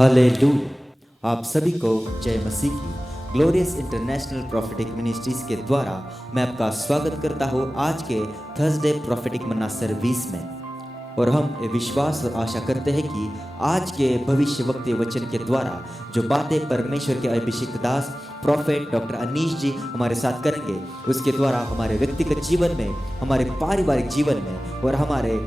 Hallelujah. आप सभी को जय मसीह की ग्लोरियस इंटरनेशनल प्रोफेटिक मिनिस्ट्रीज के द्वारा मैं आपका स्वागत करता हूँ आज के थर्सडे प्रोफेटिक मन्ना सर्विस में। और हम ये विश्वास और आशा करते हैं कि आज के भविष्यवक्ता वचन के द्वारा जो बातें परमेश्वर के अभिषिक्त दास प्रोफेट डॉक्टर अनीश जी हमारे साथ करेंगे, उसके द्वारा हमारे व्यक्तिगत जीवन में, हमारे पारिवारिक जीवन में और हमारे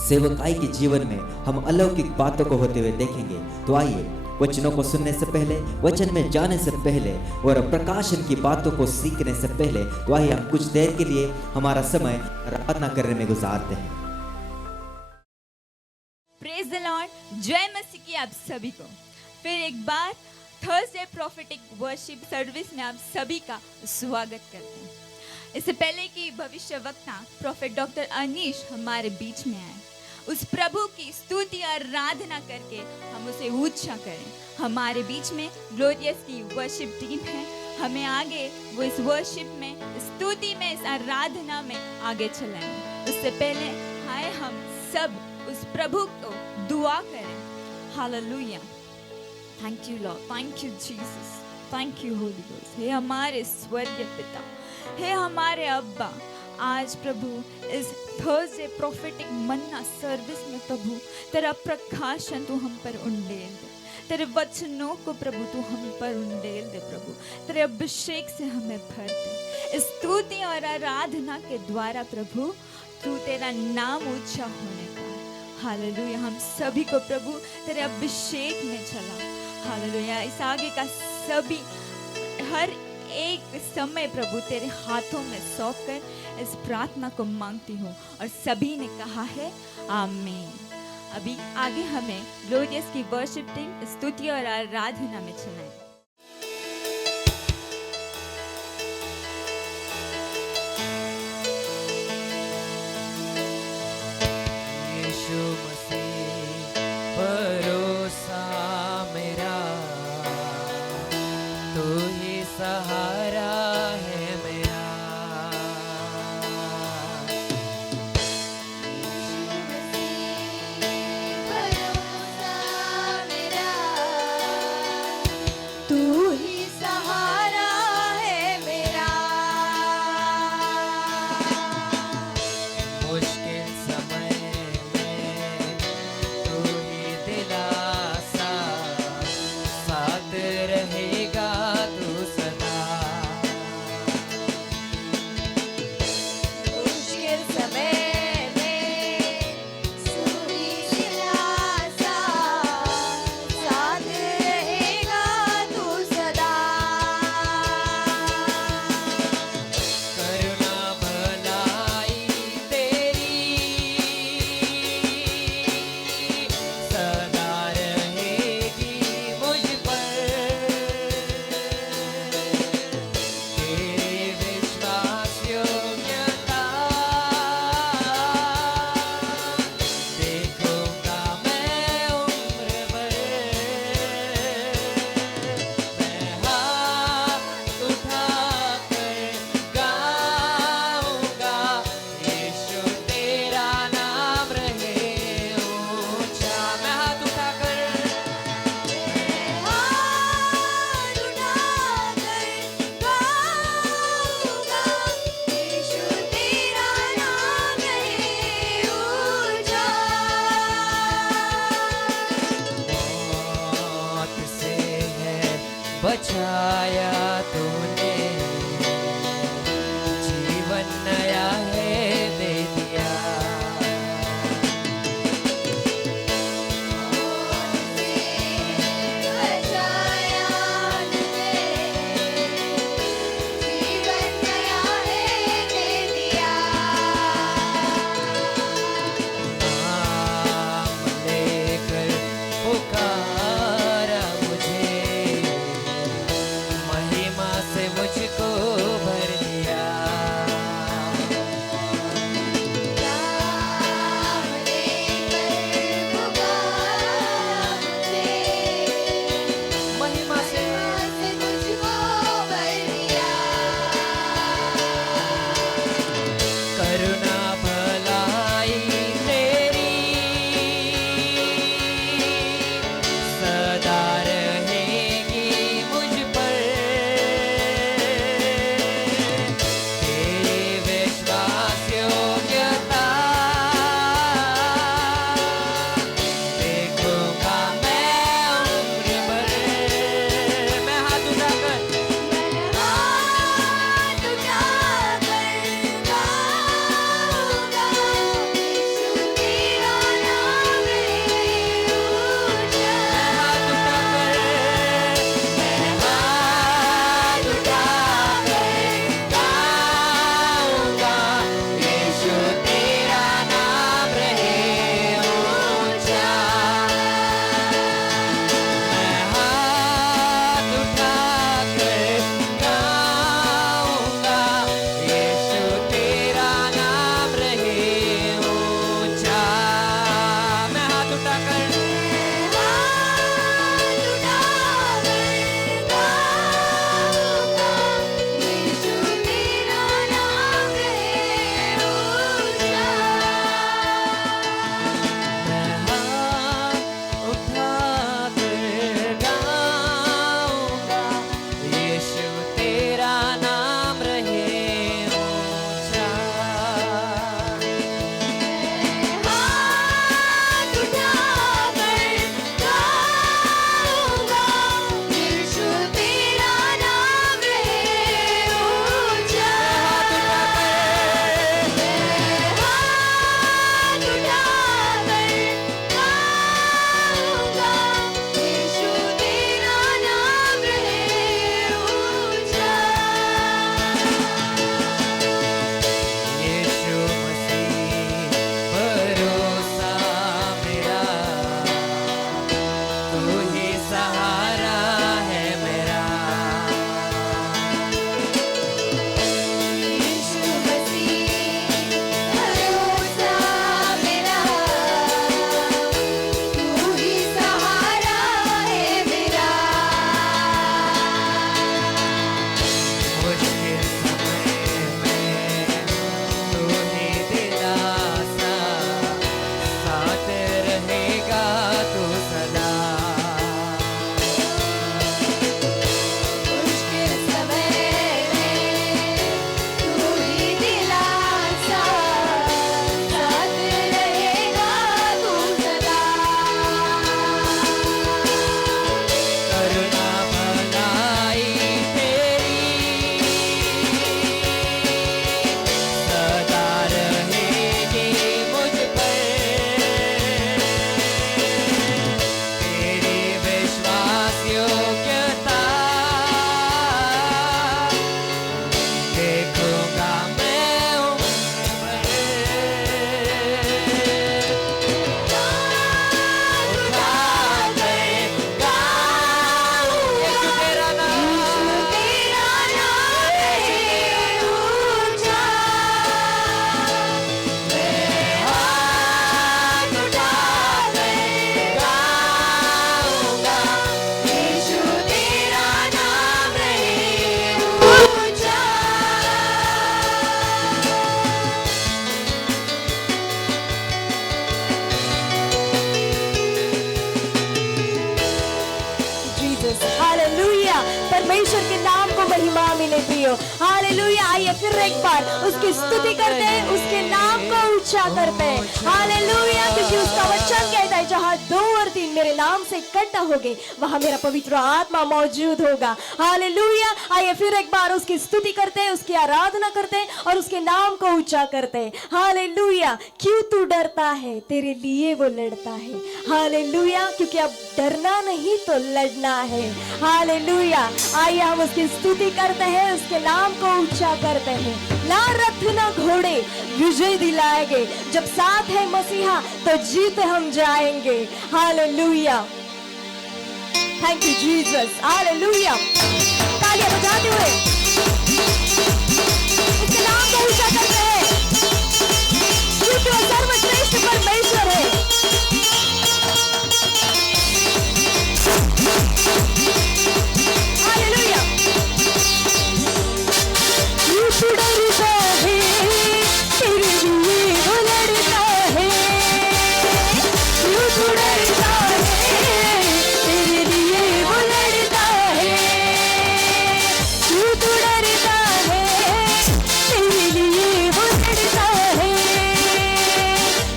सेवकाई के जीवन में हम अलौकिक बातों को होते हुए देखेंगे। तो आइए वचनों को सुनने से पहले, वचन में जाने से पहले और प्रकाशन की बातों को सीखने से पहले, तो आइए हम कुछ देर के लिए हमारा समय प्रार्थना करने में गुजारते हैं। Praise the Lord. जय मसीह की आप सभी को फिर एक बार थर्सडे प्रोफेटिक वर्शिप सर्विस में आप सभी का स्वागत करते हैं। इससे पहले कि भविष्य वक्ता प्रोफेट डॉक्टर अनीश हमारे बीच में आए, उस प्रभु की स्तुति और आराधना करके हम उसे ऊंचा करें। हमारे बीच में ग्लोरियस की वर्शिप टीम है, हमें आगे वो इस वर्शिप में, स्तुति में, इस आराधना में आगे चलाएं। उससे पहले आए हम सब उस प्रभु को दुआ करें। Hallelujah. Thank you Lord, thank you Jesus, thank you holy ghost. हे हमारे स्वर्गीय पिता, हे हमारे अब्बा, आज प्रभु इस थर्सडे प्रोफेटिक मन्ना सर्विस में प्रभु तेरा प्रकाशन तू हम पर उंडेल दे, तेरे वचनों को प्रभु तू हम पर उंडेल दे प्रभु, तेरे अभिषेक से हमें भर दे। इस स्तुति और आराधना के द्वारा प्रभु तू तेरा नाम ऊंचा होने का। हालेलुया। हम सभी को प्रभु तेरे अभिषेक में चला। हालेलुया। इस आगे का सभी हर एक समय प्रभु तेरे हाथों में सौंप कर इस प्रार्थना को मांगती हूँ और सभी ने कहा है आमीन। अभी आगे हमें ग्लोरियस की वर्शिप टीम स्तुति और आराधना में चलाएं। महिमा मिले प्रियो। हालेलुया। आइए फिर एक बार उसकी स्तुति करते हैं, उसके नाम को ऊंचा करते हैं। हालेलुया, क्योंकि उसका वचन कहता है जहां 2 और 3 मेरे नाम से इकट्ठा होंगे वहां मेरा पवित्र आत्मा मौजूद होगा। हालेलुया। आइए फिर एक बार उसकी स्तुति करते हैं, उसकी आराधना करते हैं और उसके नाम को ऊंचा करते हैं। हालेलुया। क्यों तू डरता है, तेरे लिए वो लड़ता है। हालेलुया, क्योंकि अब डरना नहीं तो लड़ना है। हालेलुया। आइए हम उसकी स्तुति करते हैं, उसके नाम को ऊंचा करते हैं। ना रथ ना घोड़े विजय दिलाएंगे, जब साथ है मसीहा तो जीत हम जाएंगे। Hallelujah. Thank you Jesus. Hallelujah. तालियां बजाते हुए उसके नाम को ऊंचा करते हैं, क्योंकि वो सर्वश्रेष्ठ परमेश्वर है। हालेलुया। तू डरता है, तेरे लिए वो लड़ता है। तू डरता है, तेरे लिए वो लड़ता है। तू डरता है, तेरे लिए वो लड़ता है।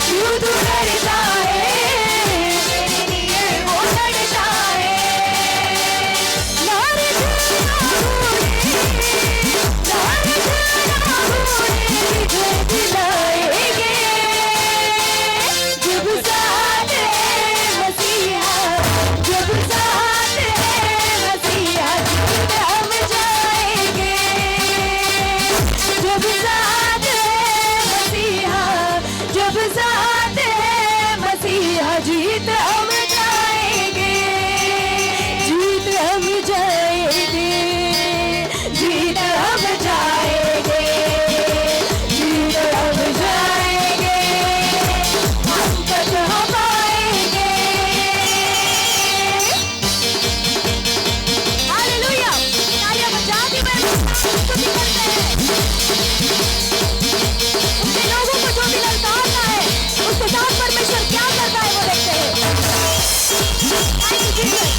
तू डरता है, तेरे लिए वो लड़ता है। नारे दिलाएंगे, जब साथ है मसीहा, जब साथ है मसीहा जीत हम जाएंगे। जब साथ है मसीहा, जब साथ है मसीहा जीत हम जाएंगे। जीत हम जाएंगे, जीत हम जाएंगे, जीत हम जाएंगे, हम तक हम आएंगे। हालेलुया। तालियां बजाते हुए स्तुति करते हैं। उसके लोगों को जो भी ललकारता है उसके साथ परमेश्वर क्या करता है वो देखते हैं। Thank you Jesus.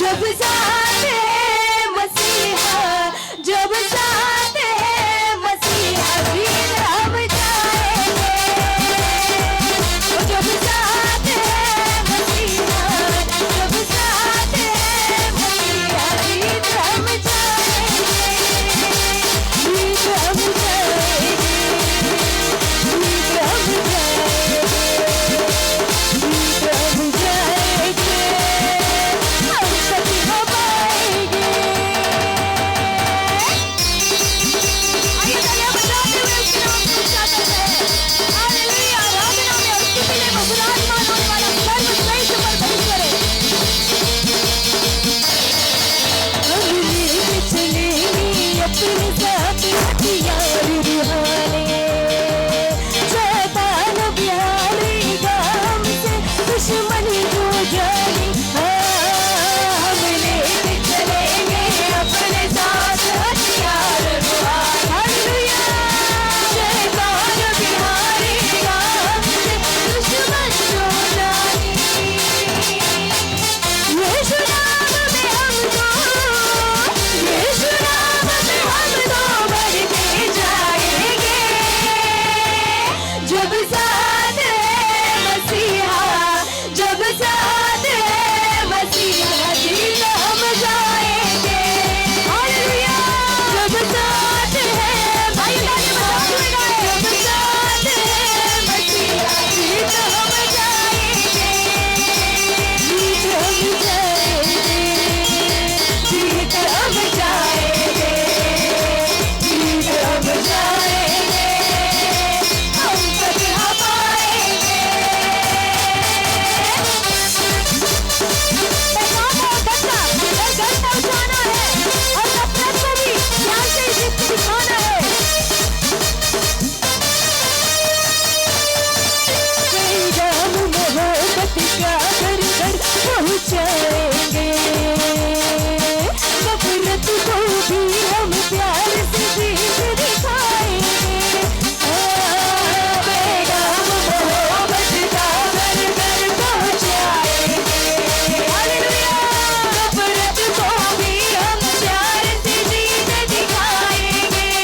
जब साथ है मसीहा, जब साथ है मसीहा जीत हम जाएंगे। जब साथ है मसीहा, जब साथ है मसीहा जीत हम जाएंगे। जीत हम जाएंगे, जीत हम जाएंगे, जीत हम जाएंगे, हम तक हम आएंगे। आइए तालियां बजाते हुए उसके नाम को ऊंचा करते हैं। हालेलुया। आराधना में और स्तुति में वो विराजमान होने वाला सर्वश्रेष्ठ परमेश्वर है। हम लेके चलेंगे अपने साथ हथियार रुहाने, शैतान बिहारेगा हमसे दुश्मन जो जाने। हम लेके चलेंगे अपने साथ हथियार रुहाने। हालेलुया। शैतान बिहारेगा हमसे दुश्मन जो जाने। यीशु नाम में हम दो, यीशु नाम में हम दो बढ़ते दिखाना है। पैगाम मोहब्बत का घर घर पहुंचाएंगे, नफरत को भी हम प्यार से जीत दिखाएंगे। पैगाम मोहब्बत का घर घर पहुंचाएंगे, हालेलुया। नफरत को भी हम प्यार से जीत दिखाएंगे।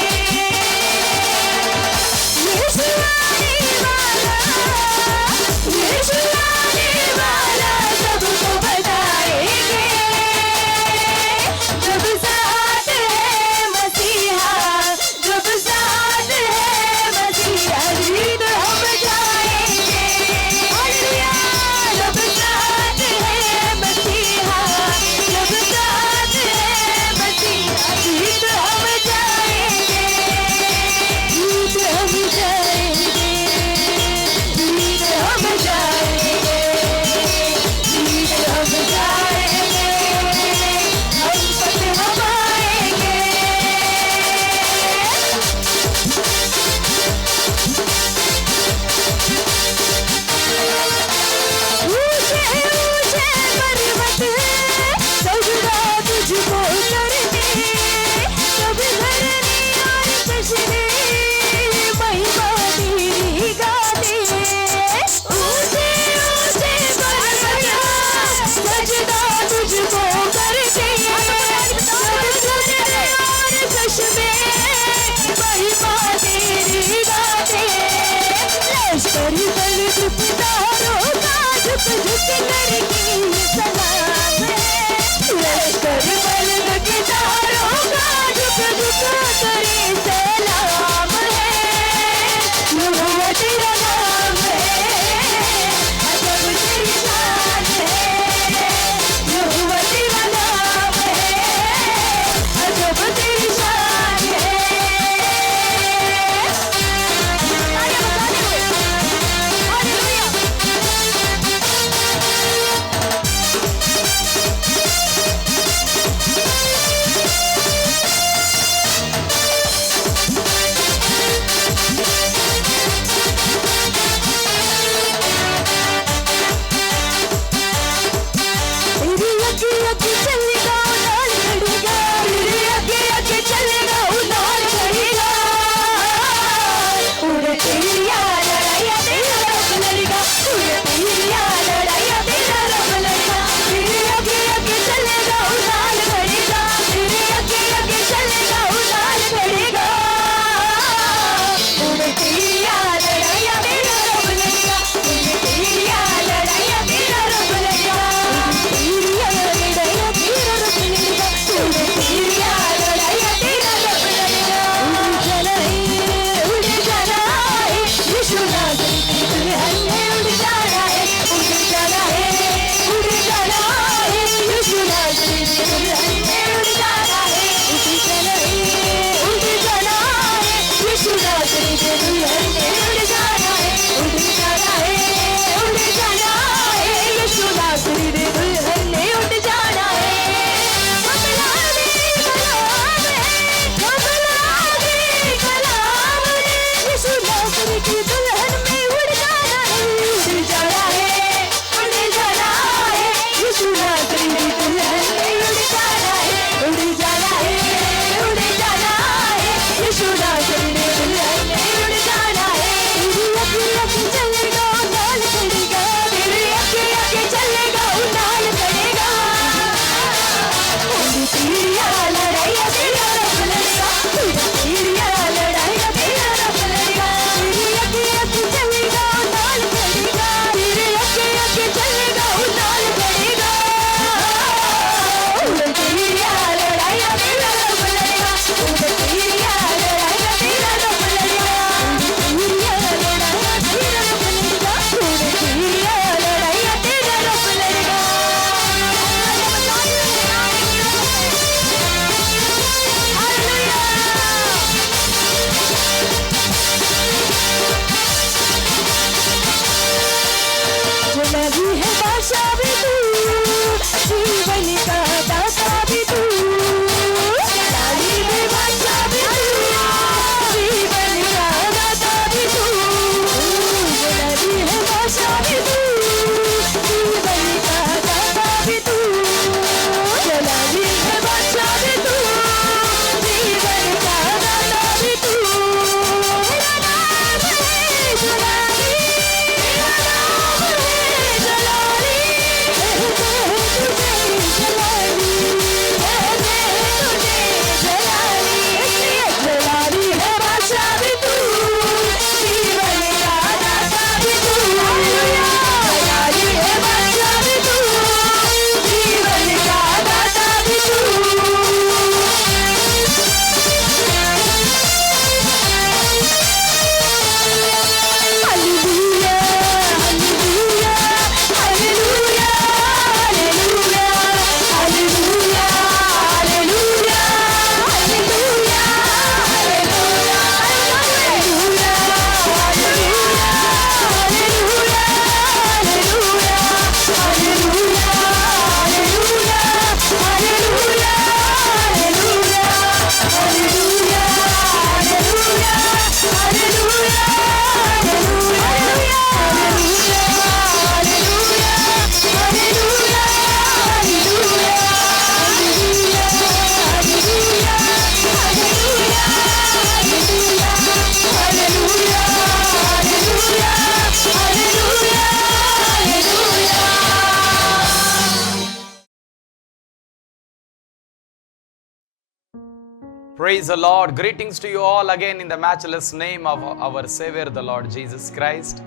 Praise the Lord. Greetings to you all again in the matchless name of our Savior, the Lord Jesus Christ.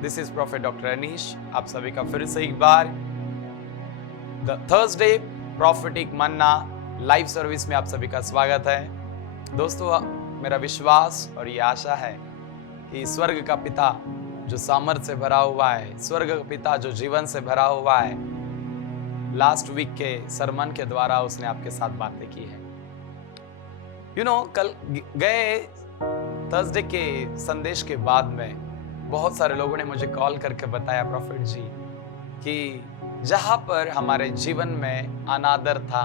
This is Prophet Dr. Anish. आप सभी का फिर से एक बार The Thursday Prophetic Manna live service में आप सभी का स्वागत है। दोस्तों, मेरा विश्वास और ये आशा है कि स्वर्ग का पिता जो सामर्थ्य से भरा हुआ है, स्वर्ग का पिता जो जीवन से भरा हुआ है, लास्ट वीक के सरमन के द्वारा उसने आपके साथ बातें की है। कल गए थर्सडे के संदेश के बाद में बहुत सारे लोगों ने मुझे कॉल करके बताया, प्रॉफिट जी, कि जहां पर हमारे जीवन में अनादर था,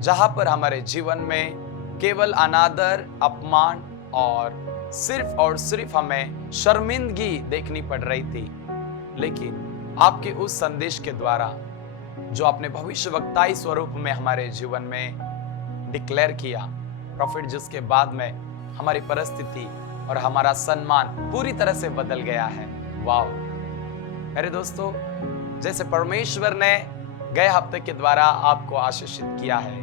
जहां पर हमारे जीवन में केवल अनादर, अपमान और सिर्फ हमें शर्मिंदगी देखनी पड़ रही थी, लेकिन आपके उस संदेश के द्वारा जो आपने भविष्यवक्ताई स्वरूप में हमारे जीवन में डिक्लेयर किया, प्रॉफिट, जिसके बाद में हमारी परिस्थिति और हमारा सम्मान पूरी तरह से बदल गया है। वाव मेरे दोस्तों, जैसे परमेश्वर ने गए हफ्ते के द्वारा आपको आशीषित किया है,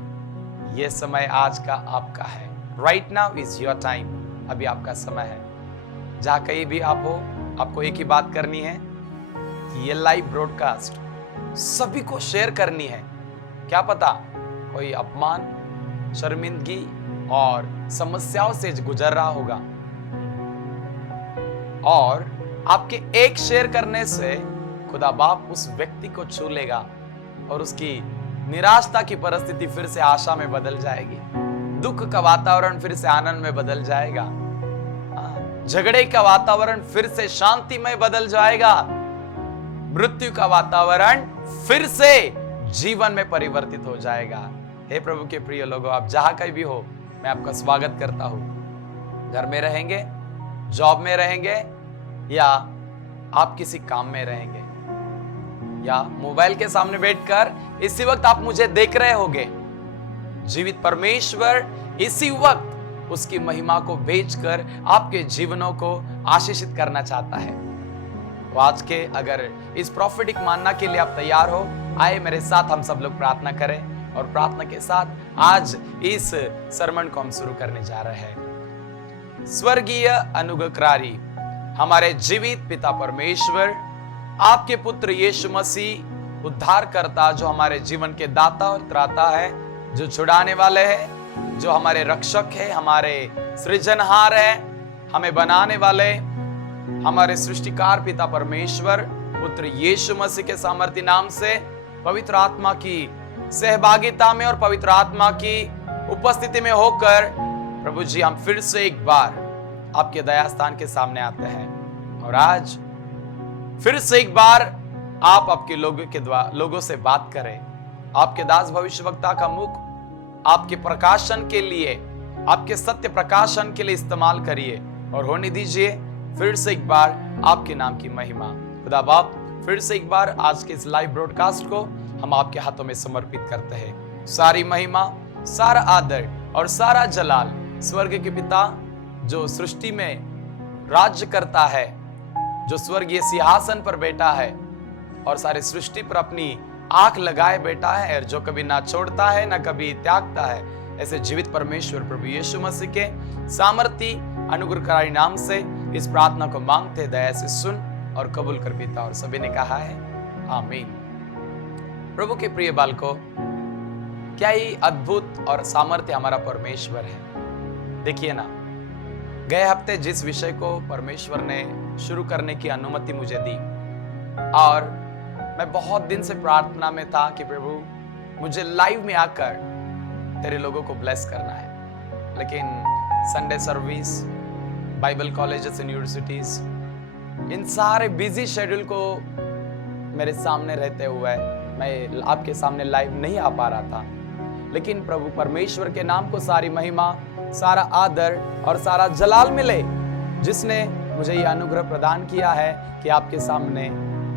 यह समय आज का आपका है। Right now is your time. अभी आपका समय है। जहां कहीं भी आप हो, आपको एक ही बात करनी है कि ये लाइव ब्रॉडकास्ट सभी को शेयर करनी है। क्या पता कोई अपमान, शर्मिंदगी और समस्याओं से गुजर रहा होगा, और आपके एक शेयर करने से खुदा बाप उस व्यक्ति को छू लेगा और उसकी निराशा की परिस्थिति फिर से आशा में बदल जाएगी, दुख का वातावरण फिर से आनंद में बदल जाएगा, झगड़े का वातावरण फिर से शांति में बदल जाएगा, मृत्यु का वातावरण फिर से जीवन में परिवर्तित हो जाएगा। हे प्रभु के प्रिय लोगों, आप जहां कहीं भी हो, मैं आपका स्वागत करता हूं। घर में रहेंगे, जॉब में रहेंगे, या आप किसी काम में रहेंगे, या मोबाइल के सामने बैठकर इसी वक्त आप मुझे देख रहे होंगे, जीवित परमेश्वर इसी वक्त उसकी महिमा को भेजकर आपके जीवनों को आशीषित करना चाहता है। तो आज के अगर इस प्रॉफिटिक मानना के लिए आप तैयार हो, आए मेरे साथ हम सब लोग प्रार्थना करें, और प्रार्थना के साथ आज इस सरमन को हम शुरू करने जा रहे हैं। स्वर्गीय अनुग्रहकारी हमारे जीवित पिता परमेश्वर, आपके पुत्र यीशु मसीह उद्धारकर्ता, जो हमारे जीवन के दाता और त्राता है, जो छुड़ाने वाले हैं, जो हमारे रक्षक है, हमारे सृजनहार है, हमें बनाने वाले, हमारे सृष्टिकार पिता परमेश्वर, पुत्र यीशु मसीह के सामर्थ्य नाम से पवित्र आत्मा की सहभागिता में और पवित्र आत्मा की उपस्थिति में होकर प्रभु जी, हम फिर से एक बार आपके दया स्थान के सामने आते हैं, और आज फिर से एक बार आप आपके लोगों से बात करें। आपके दास भविष्यवक्ता का मुख आपके प्रकाशन के लिए, आपके सत्य प्रकाशन के लिए इस्तेमाल करिए, और होने दीजिए फिर से एक बार आपके नाम की महिमा। खुदा बाप, फिर से एक बार आज के इस लाइव ब्रॉडकास्ट को हम आपके हाथों में समर्पित करते हैं। सारी महिमा, सारा आदर और सारा जलाल स्वर्ग के पिता जो सृष्टि में राज्य करता है, जो स्वर्गीय सिंहासन पर बैठा है और सारे सृष्टि पर अपनी आंख लगाए बैठा है, और जो कभी ना छोड़ता है ना कभी त्यागता है, ऐसे जीवित परमेश्वर प्रभु यीशु मसीह के सामर्थी अनुग्रहकारी नाम से इस प्रार्थना को मांगते, दया से सुन और कबूल कर पिता। और सभी ने कहा है आमीन। प्रभु के प्रिय बालकों, क्या ही अद्भुत और सामर्थ्य हमारा परमेश्वर है। देखिए ना, गए हफ्ते जिस विषय को परमेश्वर ने शुरू करने की अनुमति मुझे दी, और मैं बहुत दिन से प्रार्थना में था कि प्रभु मुझे लाइव में आकर तेरे लोगों को ब्लेस करना है, लेकिन Sunday service, Bible colleges, universities, इन सारे बिजी शेड्यूल को मेरे सामने रहते हुए मैं आपके सामने लाइव नहीं आ पा रहा था। लेकिन प्रभु परमेश्वर के नाम को सारी महिमा, सारा आदर और सारा जलाल मिले, जिसने मुझे यह अनुग्रह प्रदान किया है कि आपके सामने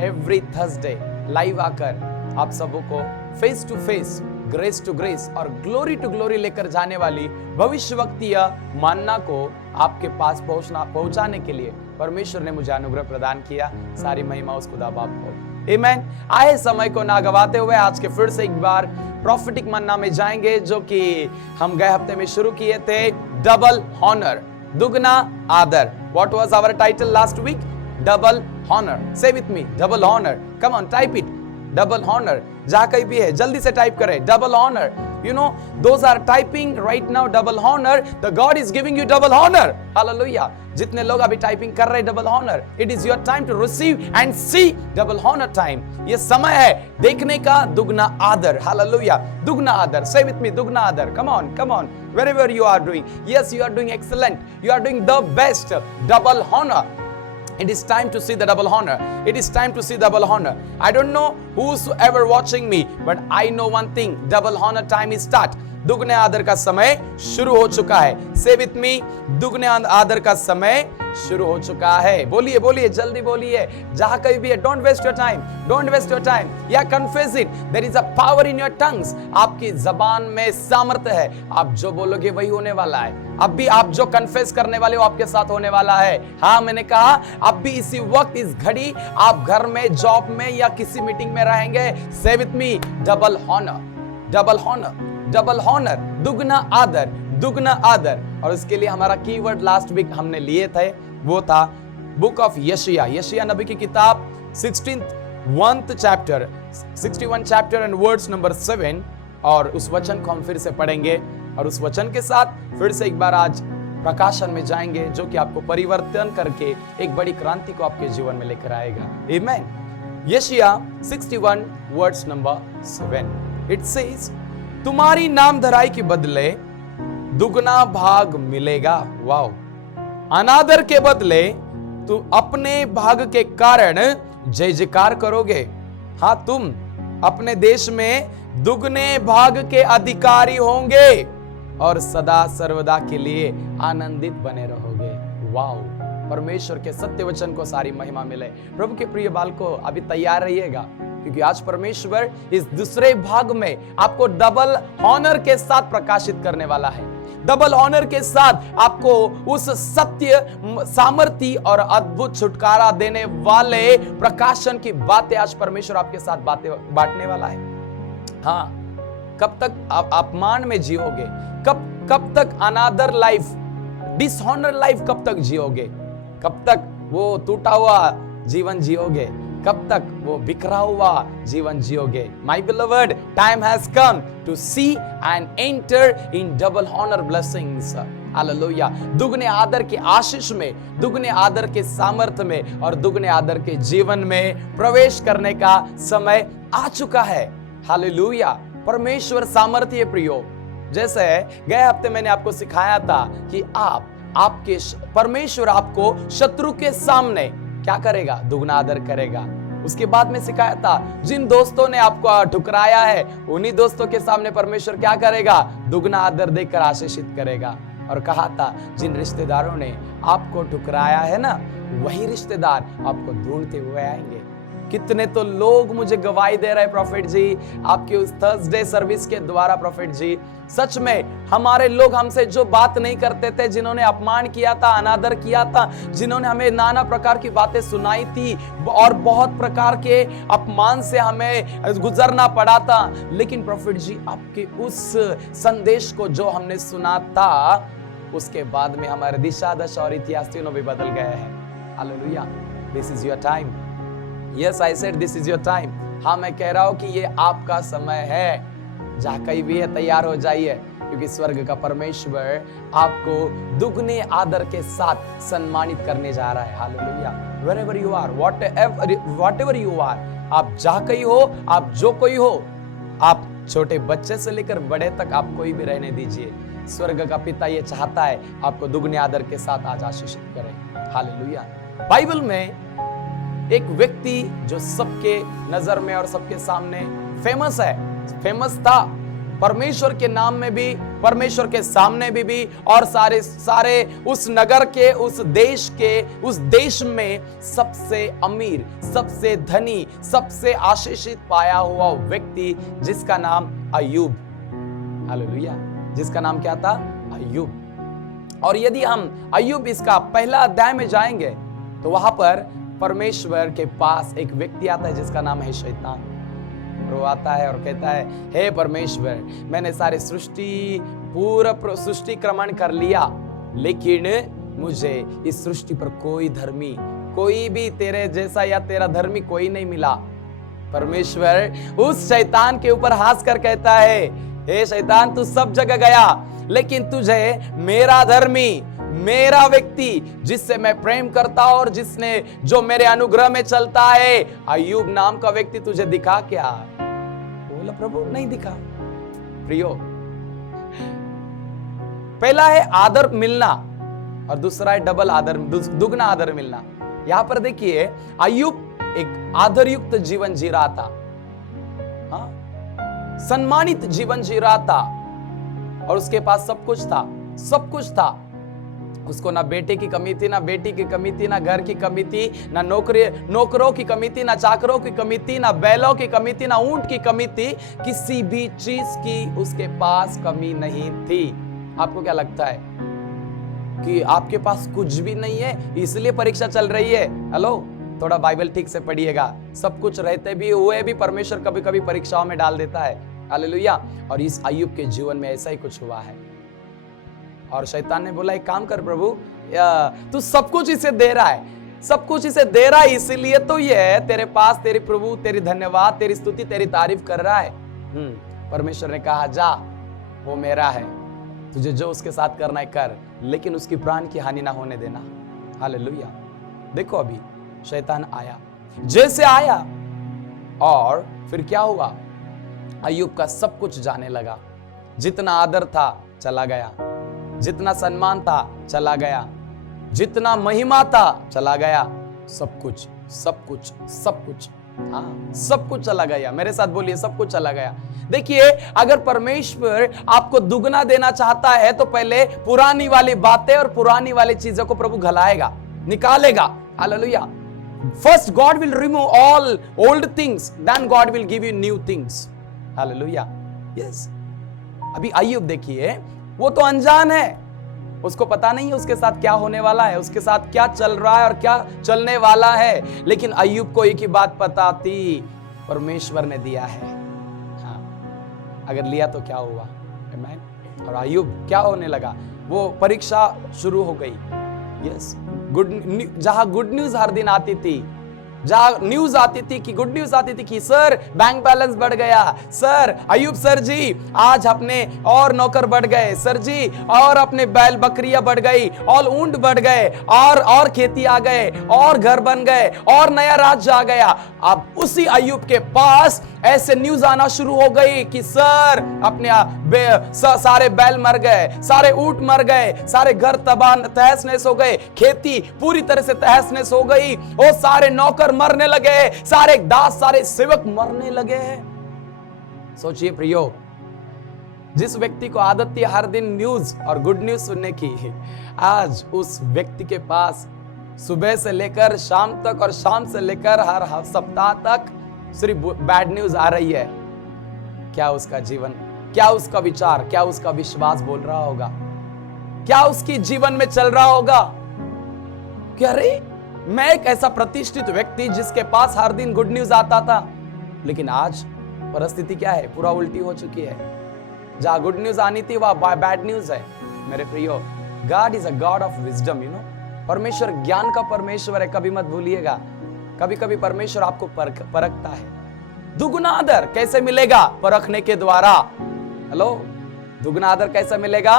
एवरी थर्सडे लाइव आकर आप सबों को face to face, grace to grace और ग्लोरी टू ग्लोरी लेकर जाने वाली भविष्यवक्तीय मानना को आपके पास पहुंचाने के लिए परमेश्वर ने मुझे अनुग्रह प्रदान किया। सारी महिमा उस खुदा बाप को। आमेन। आए समय को ना गवाते हुए आज के फिर से एक बार प्रॉफिटिक मन्ना में जाएंगे, जो कि हम गए हफ्ते में शुरू किए थे, डबल हॉनर, दुगना आदर। What was our title last week? Double honour. Say with me, double honour. Come on, type it, double honour. जहां कहीं भी है जल्दी से टाइप करें, double honour. You know, those are typing right now double honor. The God is giving you double honor. Hallelujah. जितने लोग अभी टाइपिंग कर रहे हैं double honor, it is your time to receive and see double honor time. ये समय है देखने का दुगना आदर. Hallelujah. दुगना आदर. Say with me, दुगना आदर. Come on, come on. Wherever you are doing, yes, you are doing excellent. You are doing the best. Double honor. It is time to see the double honor. It is time to see double honor. I don't know whosoever watching me, but I know one thing. Double honor time is start. दुगने आदर का समय शुरू हो चुका है. Say with me, दुगने आदर का समय शुरू हो चुका है. बोलिए बोलिए, जल्दी बोलिए. जहां कहीं भी है, don't waste your time. Don't waste your time. Yeah, confess it. There is a power in your tongues. आपकी जबान में सामर्थ्य है. आप जो बोलोगे वही होने वाला है. अब भी आप जो कन्फेस करने वाले हो आपके साथ होने वाला है. हाँ, मैंने कहा अब भी इसी वक्त, इस घड़ी आप घर में, जॉब में या किसी मीटिंग में रहेंगे. Say with me, double honor. Double honor. Double honor. दुगना आदर, दुगना आदर. और उसके लिए हमारा कीवर्ड लास्ट वीक हमने लिए थे, वो था बुक ऑफ यशिया. यशिया नबी की किताब 61th chapter, 61 chapter and words number 7. और उस वचन को हम फिर से पढ़ेंगे और उस वचन के साथ फिर से एक बार आज प्रकाशन में जाएंगे, जो कि आपको परिवर्तन करके एक बड़ी क्रांति को आपके जीवन में लेकर आएगा. आमेन. यशिया 61 वर्ड्स नंबर 7. इट सेज, तुम्हारी नाम धराई के बदले दुगना भाग मिलेगा. वाओ. अनादर के बदले तू अपने भाग के कारण जय जयकार करोगे. हाँ, तुम अपने देश में दुगने भाग के अधिकारी होंगे और सदा सर्वदा के लिए आनंदित बने रहोगे. वाओ. परमेश्वर के सत्य वचन को सारी महिमा मिले. प्रभु के प्रिय बालकों, अभी तैयार रहिएगा, क्योंकि आज परमेश्वर इस दूसरे भाग में आपको डबल ऑनर के साथ प्रकाशित करने वाला है. डबल ऑनर के साथ आपको उस सत्य, सामर्थ्य और अद्भुत छुटकारा देने वाले प्रकाशन की बातें आज परमेश्वर आपके साथ बांटने वाला है. हाँ, कब तक आप अपमान में जियोगे? कब तक अनादर लाइफ, डिसऑनर लाइफ कब तक जियोगे? कब तक वो टूटा हुआ जीवन जियोगे? कब तक वो बिखरा हुआ जीवन जियोगे? My beloved, time has come to see and enter in double honour blessings. Hallelujah. दुगने आदर के आशीष में, दुगने आदर के सामर्थ्य में और दुगने आदर के जीवन में प्रवेश करने का समय आ चुका है. हालेलुया. परमेश्वर सामर्थ्य प्रियो. जैसे गए हफ्ते मैंने आपको सिखाया था कि आपके परमेश्वर आपको शत्रु के सामने क्या करेगा? दुगना आदर करेगा. उसके बाद में सिखाया था, जिन दोस्तों ने आपको ठुकराया है उन्हीं दोस्तों के सामने परमेश्वर क्या करेगा? दुगना आदर देकर आशीषित करेगा. और कहा था, जिन रिश्तेदारों ने आपको ठुकराया है ना, वही रिश्तेदार आपको ढूंढते हुए आएंगे. कितने तो लोग मुझे गवाही दे रहे प्रॉफिट जी, आपके उस थर्सडे सर्विस के द्वारा. प्रॉफिट जी, सच में हमारे लोग हमसे जो बात नहीं करते थे, जिन्होंने अपमान किया था, अनादर किया था, जिन्होंने हमें नाना प्रकार की बातें सुनाई थी और बहुत प्रकार के अपमान से हमें गुजरना पड़ा था, लेकिन प्रॉफिट जी आपके उस संदेश को जो हमने सुना था, उसके बाद में हमारे दिशा दशा और इतिहास तीनों भी बदल गए हैं. Hallelujah. This is your time. Yes, I said this is your time. हाँ, मैं कह रहा हूं कि ये आपका समय है. जहां कहीं भी है, तैयार हो जाइए, क्योंकि स्वर्ग का परमेश्वर आपको दुगने आदर के साथ सम्मानित करने जा रहा है. Hallelujah. Wherever you are, whatever you are, आप जहां कहीं हो, आप जो कोई हो, आप छोटे बच्चे से लेकर बड़े तक आप कोई भी रहने दीजिए. स्वर्ग का पिता ये चाहता है आपको दुगने आदर के साथ आज आशीषित करे. हालेलुया. बाइबल में एक व्यक्ति जो सबके नजर में और सबके सामने फेमस है, फेमस था, परमेश्वर के नाम में भी, परमेश्वर के सामने भी और सारे उस नगर के, उस देश में सबसे अमीर, सबसे धनी, सबसे आशीषित पाया हुआ व्यक्ति, जिसका नाम अय्यूब. हालेलुया. जिसका नाम क्या था? अय्यूब. और यदि हम अय्यूब इसका पहला अध्याय में जाएंगे तो वहां पर परमेश्वर के पास एक व्यक्ति आता है जिसका नाम है शैतान. वो आता है और कहता है, हे परमेश्वर, मैंने सारी पूरा सृष्टि क्रमण कर लिया, लेकिन मुझे इस सृष्टि पर कोई धर्मी, कोई भी तेरे जैसा या तेरा धर्मी कोई नहीं मिला। परमेश्वर उस शैतान के ऊपर हंस कर कहता है, हे शैतान, तू सब जगह गया, लेकिन तुझे मेरा धर्मी, मेरा व्यक्ति, जिससे मैं प्रेम करता हूं और जो मेरे अनुग्रह में चलता है, अय्यूब नाम का व्यक्ति तुझे दिखा क्या? बोला, प्रभु नहीं दिखा। प्रियो, पहला है आदर मिलना और दूसरा है डबल आदर, दुगना आदर मिलना। यहां पर देखिए, अय्यूब एक आदरयुक्त जीवन जी रहा था, सम्मानित जीवन जी रहा था, और उसके पास सब कुछ था, सब कुछ था। उसको ना बेटे की कमी थी, ना बेटी की कमी थी, ना घर की कमी थी, ना नौकरों की कमी थी, ना चाकरों की कमी थी, ना बैलों की कमी थी, ना ऊंट की कमी थी, किसी भी चीज की उसके पास कमी नहीं थी। आपको क्या लगता है कि आपके पास कुछ भी नहीं है इसलिए परीक्षा चल रही है? हेलो, थोड़ा बाइबल ठीक से पढ़िएगा। सब कुछ रहते भी हुए भी परमेश्वर कभी कभी परीक्षाओं में डाल देता है। हालेलुया। और इस अय्यूब के जीवन में ऐसा ही कुछ हुआ है। और शैतान ने बोला, एक काम कर प्रभु, तू सब कुछ इसे दे रहा है, सब कुछ इसे दे रहा है, इसीलिए तो ये तेरे पास, तेरी प्रभु, तेरी धन्यवाद, तेरी स्तुति, तेरी तारीफ कर रहा है। परमेश्वर ने कहा, जा, वो मेरा है, तुझे जो उसके साथ करना है कर, लेकिन उसकी प्राण की हानि ना होने देना। हालेलुया। देखो, अभी शैतान आया, जैसे आया और फिर क्या हुआ, अय्यूब का सब कुछ जाने लगा। जितना आदर था चला गया, जितना सम्मान था चला गया, जितना महिमा था चला गया, सब कुछ, सब कुछ, सब कुछ, हाँ, सब कुछ चला गया। मेरे साथ बोलिए, सब कुछ चला गया। देखिए, अगर परमेश्वर आपको दुगना देना चाहता है तो पहले पुरानी वाली बातें और पुरानी वाली चीजों को प्रभु घलाएगा, निकालेगा। Hallelujah. First God will remove all old things, then God will give you new things. Hallelujah. Yes. अभी अय्यूब देखिए, वो तो अनजान है, उसको पता नहीं है उसके साथ क्या होने वाला है, उसके साथ क्या चल रहा है और क्या चलने वाला है। लेकिन अय्यूब को एक ही बात पता थी, परमेश्वर ने दिया है। हाँ, अगर लिया तो क्या हुआ? आमीन। और अय्यूब क्या होने लगा, वो परीक्षा शुरू हो गई। यस, जहां गुड न्यूज हर दिन आती थी, जहां न्यूज आती थी कि गुड न्यूज आती थी कि सर बैंक बैलेंस बढ़ गया, सर अय्यूब सर जी आज अपने और नौकर बढ़ गए, सर जी और अपने बैल बकरियां बढ़ गई, और ऊंट बढ़ गए, और खेती आ गए, और घर बन गए, और नया राज्य आ गया। अब उसी अय्यूब के पास ऐसे न्यूज आना शुरू हो गई कि सर अपने सारे बैल मर गए, सारे ऊंट मर गए, सारे घर तहस नहस हो गए, खेती पूरी तरह से तहस नहस हो गई, और सारे नौकर मरने लगे, सारे दास, सारे सेवक मरने लगे। सोचिए प्रियो, जिस व्यक्ति को आदत थी हर दिन न्यूज और गुड न्यूज सुनने की, आज उस व्यक्ति के पास सुबह से लेकर शाम तक और शाम से लेकर हर सप्ताह तक सिर्फ बैड न्यूज आ रही है। क्या उसका जीवन, क्या उसका विचार, क्या उसका विश्वास बोल रहा होगा? क्या उसकी जीवन में चल रहा होगा? क्या रे, मैं एक ऐसा प्रतिष्ठित व्यक्ति जिसके पास हर दिन गुड न्यूज आता था, लेकिन आज परिस्थिति क्या है, पूरा उल्टी हो चुकी है। जहां गुड न्यूज आनी थी वहां बैड न्यूज है। मेरे प्रियो, God is a God of wisdom, you know. परमेश्वर ज्ञान का परमेश्वर है, कभी मत भूलिएगा। कभी कभी परमेश्वर आपको परखता है। दुगना आदर कैसे मिलेगा? परखने के द्वारा। हेलो, दुगना आदर कैसे मिलेगा?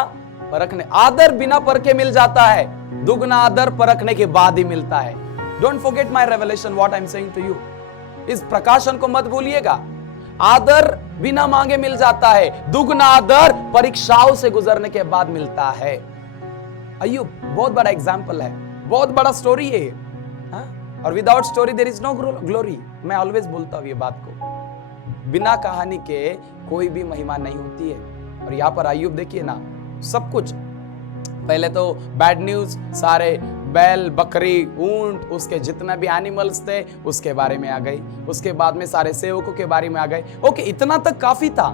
परखने। आदर बिना परखे मिल जाता है, दुगना आदर परखने के बाद ही मिलता है। Don't forget my revelation, what I am saying to you. इस प्रकाशन को मत भूलिएगा। आदर बिना मांगे मिल जाता है, दुगना आदर परीक्षाओं से गुजरने के बाद मिलता है। अय्यूब बहुत बड़ा एग्जाम्पल है, बहुत बड़ा स्टोरी है, और without story there is no glory. मैं ऑलवेज बोलता हूं ये बात को, बिना कहानी के कोई भी महिमा नहीं होती है। और यहां पर अय्यूब देखिए ना, सब कुछ, पहले तो बैड न्यूज, सारे बैल बकरी ऊंट, उसके जितना भी एनिमल्स थे उसके बारे में आ गई, उसके बाद में सारे सेवकों के बारे में आ गए। ओके, इतना तक काफी था,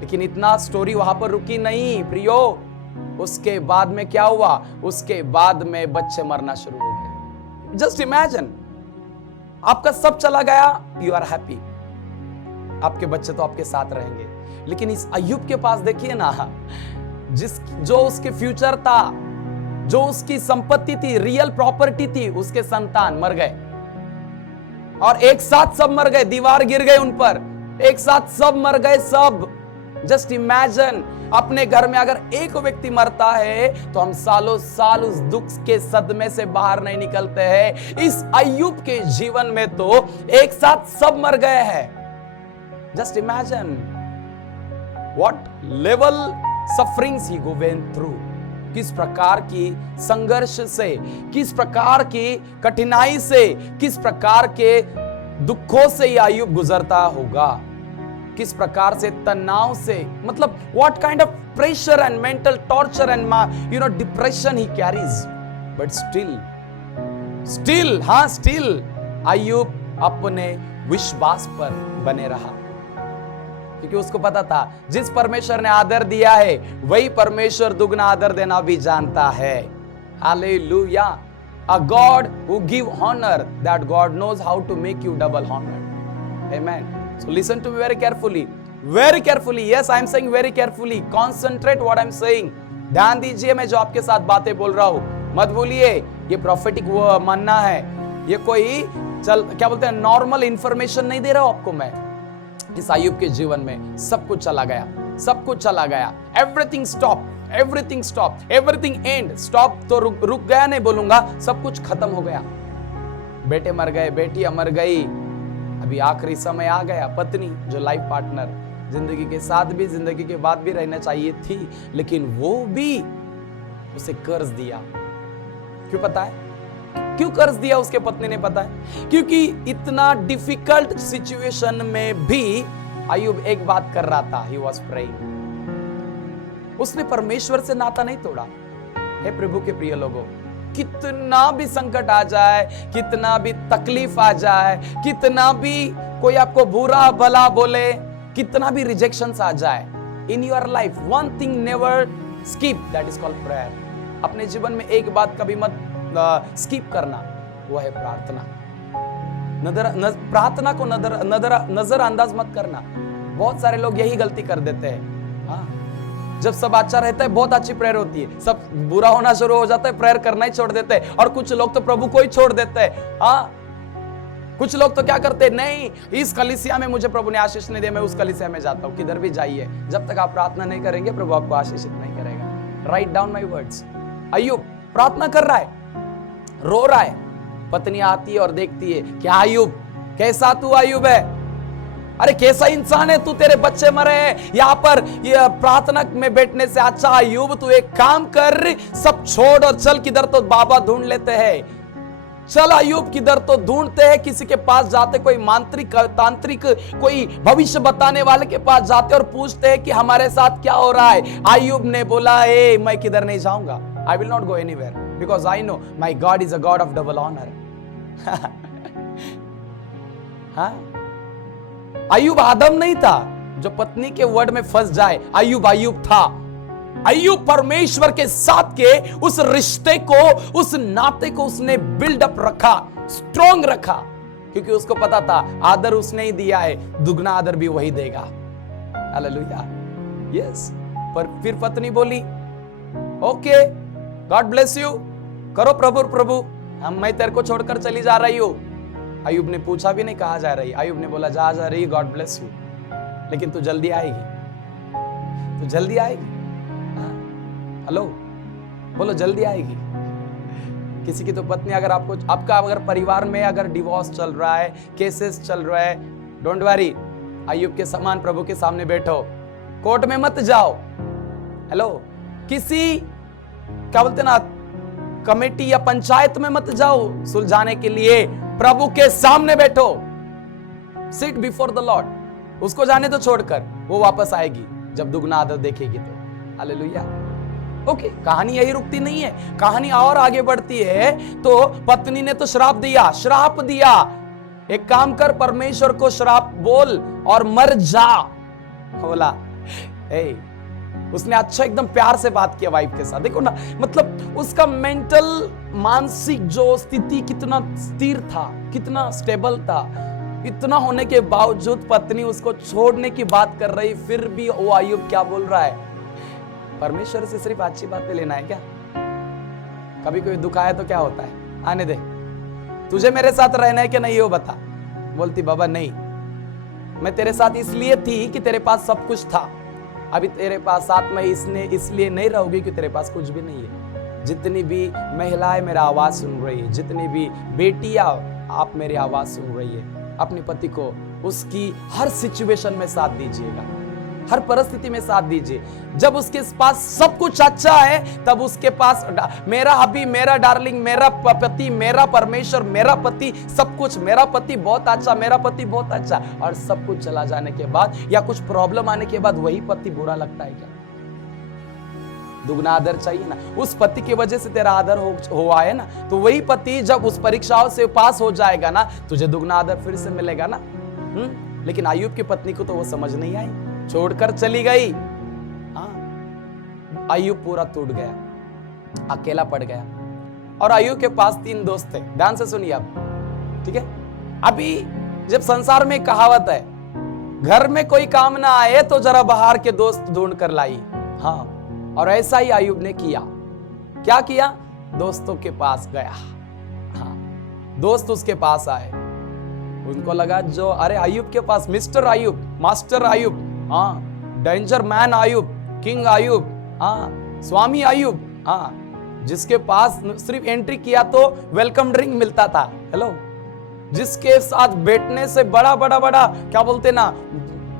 लेकिन इतना स्टोरी वहां पर रुकी नहीं प्रियो। उसके बाद में क्या हुआ? उसके बाद में बच्चे मरना शुरू हो गए। जस्ट इमेजिन, आपका सब चला गया, यू आर हैप्पी, आपके बच्चे तो आपके साथ रहेंगे। लेकिन इस अय्यूब के पास देखिए ना, जो उसके फ्यूचर था, जो उसकी संपत्ति थी, रियल प्रॉपर्टी थी, उसके संतान मर गए और एक साथ सब मर गए, दीवार गिर गए उन पर, एक साथ सब मर गए सब। जस्ट इमेजिन, अपने घर में अगर एक व्यक्ति मरता है तो हम सालों साल उस दुख के सदमे से बाहर नहीं निकलते हैं। इस अय्यूब के जीवन में तो एक साथ सब मर गए हैं। Just imagine what level sufferings he went through, किस प्रकार की संघर्ष से, किस प्रकार की कठिनाई से, किस प्रकार के दुखों से ये अय्यूब गुजरता होगा, किस प्रकार से तनाव से, मतलब what kind of pressure and mental torture and depression ही कैरीज। बट स्टिल अय्यूब अपने विश्वास पर बने रहा, क्योंकि उसको पता था जिस परमेश्वर ने आदर दिया है वही परमेश्वर दुगना आदर देना भी जानता है। Hallelujah. A God who give honor, that God knows how to make you double honor. Amen. So listen to me very carefully. Very carefully. Yes, I am saying very carefully. Concentrate what I am saying. ध्यान दीजिए मैं जो आपके साथ बातें बोल रहा हूं। मत भूलिए ये प्रॉफिटिक मानना है। ये कोई क्या बोलते हैं नॉर्मल इंफॉर्मेशन नहीं दे रहा हूं आपको मैं। इस अय्यूब के जीवन में सब कुछ चला गया, सब कुछ चला गया। Everything stop, everything stop, everything and. Stop तो रुक गया नहीं बोलूंगा, सब कुछ खत्म हो गया। बेटे मर गए, बेटियां मर गई, अभी आखिरी समय आ गया। पत्नी जो लाइफ पार्टनर जिंदगी के साथ भी जिंदगी के बाद भी रहना चाहिए थी, लेकिन वो भी उसे कर्ज दिया। क्यों पता है क्यों कर्ज दिया उसके पत्नी ने? पता है क्योंकि इतना डिफिकल्ट सिचुएशन में भी अय्यूब एक बात कर रहा था, ही वॉज प्रेइंग। उसने परमेश्वर से नाता नहीं तोड़ा। हे प्रभु के प्रिय लोगों, कितना भी संकट आ जाए, कितना भी तकलीफ आ जाए, कितना भी कोई आपको बुरा भला बोले, कितना भी रिजेक्शंस आ जाए in your life, one thing never skip, that is called prayer. अपने जीवन में एक बात कभी मत स्किप करना, वो है प्रार्थना। प्रार्थना को नजरअंदाज मत करना। बहुत सारे लोग यही गलती कर देते हैं। हाँ, जब सब अच्छा रहता है बहुत अच्छी प्रेयर होती है, सब बुरा होना शुरू हो जाता है प्रेयर करना ही छोड़ देते हैं। और कुछ लोग तो प्रभु को ही छोड़ देते हैं। हाँ, कुछ लोग तो क्या करते हैं, नहीं इस कलीसिया में मुझे प्रभु ने आशीष नहीं दिया, मैं उस कलीसिया में जाता हूं। किधर भी जाइए, जब तक आप प्रार्थना नहीं करेंगे प्रभु आपको आशीषित नहीं करेगा। Write down my words. Ayyub प्रार्थना कर रहा है, रो रहा है। पत्नी आती है और देखती है, क्या अय्यूब, कैसा तू अय्यूब है? अरे कैसा इंसान है तू, तेरे बच्चे मरे हैं, यहाँ पर ये प्रार्थना में बैठने से अच्छा अय्यूब तू एक काम कर, सब छोड़ और चल, किधर तो बाबा ढूंढ लेते हैं। चल अय्यूब किधर तो ढूंढते हैं, किसी के पास जाते, कोई मांत्रिक तांत्रिक कोई भविष्य बताने वाले के पास जाते और पूछते हैं कि हमारे साथ क्या हो रहा है। अय्यूब ने बोला, ए मैं किधर नहीं जाऊंगा, I will not go anywhere because I know my God is a God of double honor. हाँ? अय्यूब आदम नहीं था जो पत्नी के वर्ड में फंस जाए। अय्यूब था। अय्यूब परमेश्वर के साथ के उस रिश्ते को, उस नाते को उसने बिल्डअप रखा, स्ट्रॉन्ग रखा, क्योंकि उसको पता था आदर उसने ही दिया है, दुगना आदर भी वही देगा। हालेलुया। यस। पर फिर पत्नी बोली, ओके गॉड ब्लेस यू, करो प्रभु, मैं तेरे को छोड़कर चली जा रही हूं। अय्यूब ने पूछा भी नहीं कहा जा रही। अय्यूब ने बोला जा रही, गॉड ब्लेस यू, लेकिन तू जल्दी आएगी, तू जल्दी आएगी। हेलो, बोलो जल्दी आएगी। किसी की तो पत्नी अगर आपका अगर परिवार में अगर डिवोर्स चल रहा है, केसेस चल रहा है, डोंट वरी, अय्यूब के समान प्रभु के सामने बैठो, कोर्ट में मत जाओ। हेलो, किसी क्या बोलते ना कमेटी या पंचायत में मत जाओ सुलझाने के लिए, प्रभु के सामने बैठो, सिट बिफोर द लॉर्ड। उसको जाने तो छोड़कर, वो वापस आएगी जब दुगना आदर देखेगी तो। हालेलुया। ओके, कहानी यही रुकती नहीं है, कहानी और आगे बढ़ती है। तो पत्नी ने तो श्राप दिया, एक काम कर, परमेश्वर को श्राप बोल और मर जा। बोला, उसने अच्छा एकदम प्यार से बात किया वाइफ के साथ। देखो ना, मतलब उसका मेंटल मानसिक जो स्थिति कितना स्थिर था, कितना स्टेबल था। इतना होने के बावजूद पत्नी उसको छोड़ने की बात कर रही, फिर भी वो अय्यूब क्या बोल रहा है? परमेश्वर से सिर्फ अच्छी बातें लेना है क्या? कभी कोई दुखाया तो क्या होता है? आने दे, तुझे मेरे साथ रहना है कि नहीं वो बता। बोलती बाबा नहीं, मैं तेरे साथ इसलिए थी कि तेरे पास सब कुछ था, अभी तेरे पास साथ में इसलिए नहीं रहोगी कि तेरे पास कुछ भी नहीं है। जितनी भी महिलाएं मेरा आवाज सुन रही है, जितनी भी बेटियां आप मेरी आवाज सुन रही है, अपने पति को उसकी हर सिचुएशन में साथ दीजिएगा, हर परिस्थिति में साथ दीजिए। जब उसके पास सब कुछ अच्छा है, तब उसके पास मेरा हबी, मेरा डार्लिंग, मेरा पति, मेरा परमेश्वर, मेरा पति, सब कुछ, मेरा पति बहुत अच्छा, मेरा पति बहुत अच्छा, और सब कुछ चला जाने के बाद या कुछ प्रॉब्लम आने के बाद वही पति बुरा लगता है क्या? दुगना आदर चाहिए ना। उस पति की वजह से तेरा आदर हुआ है ना, तो वही पति जब उस परीक्षाओं से पास हो जाएगा ना, तुझे दुगना आदर फिर से मिलेगा ना। लेकिन अय्यूब की पत्नी को तो वो समझ नहीं आई, छोड़कर चली गई। हाँ, अय्यूब पूरा टूट गया, अकेला पड़ गया। और अय्यूब के पास 3 दोस्त थे। ध्यान से सुनिए आप, ठीक है? अभी जब संसार में कहावत है, घर में कोई काम ना आए तो जरा बाहर के दोस्त ढूंढ कर लाई। हाँ, और ऐसा ही अय्यूब ने किया। क्या किया? दोस्तों के पास गया। हाँ, दोस्त उसके पास आए, उनको लगा जो अरे अय्यूब के पास मिस्टर अय्यूब, मास्टर अय्यूब, हाँ, डेंजर मैन अय्यूब, किंग अय्यूब, हाँ, स्वामी अय्यूब, हाँ, जिसके पास सिर्फ एंट्री किया तो वेलकम ड्रिंक मिलता था। हेलो, जिसके साथ बैठने से बड़ा क्या बोलते ना,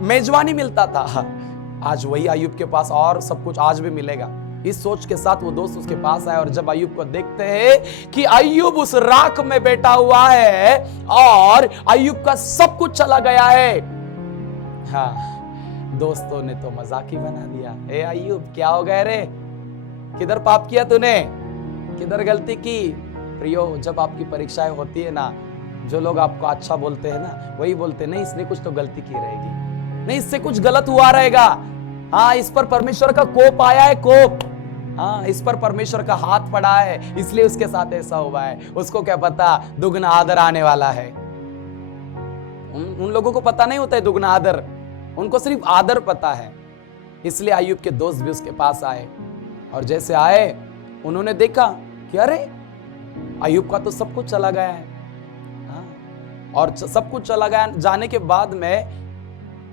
मेजबानी मिलता था। आज वही अय्यूब के पास और सब कुछ आज भी मिलेगा। इस सोच के साथ वो दोस्त उसके पास आए, और जब अय्यूब को देखते हैं कि अय्यूब उस राख में बैठा हुआ है और अय्यूब का सब कुछ चला गया है, हाँ, दोस्तों ने तो मजाक ही बना दिया। ए अय्यूब, क्या हो गया रे? किधर पाप किया तूने? किधर गलती की? प्रियो, जब आपकी परीक्षाएं होती है ना, जो लोग आपको अच्छा बोलते हैं ना, वही बोलते नहीं इसने कुछ तो गलती की रहेगी, नहीं इससे कुछ गलत हुआ रहेगा, हाँ इस पर परमेश्वर का कोप आया है, कोप, हाँ इस पर परमेश्वर का हाथ पड़ा है, इसलिए उसके साथ ऐसा हुआ है। उसको क्या पता दुगना आदर आने वाला है। उन लोगों को पता नहीं होता है दुगना आदर, उनको सिर्फ आदर पता है। इसलिए अय्यूब के दोस्त भी उसके पास आए, और जैसे आए उन्होंने देखा कि अरे अय्यूब का तो सब कुछ चला गया है, हाँ, और सब कुछ चला गया जाने के बाद में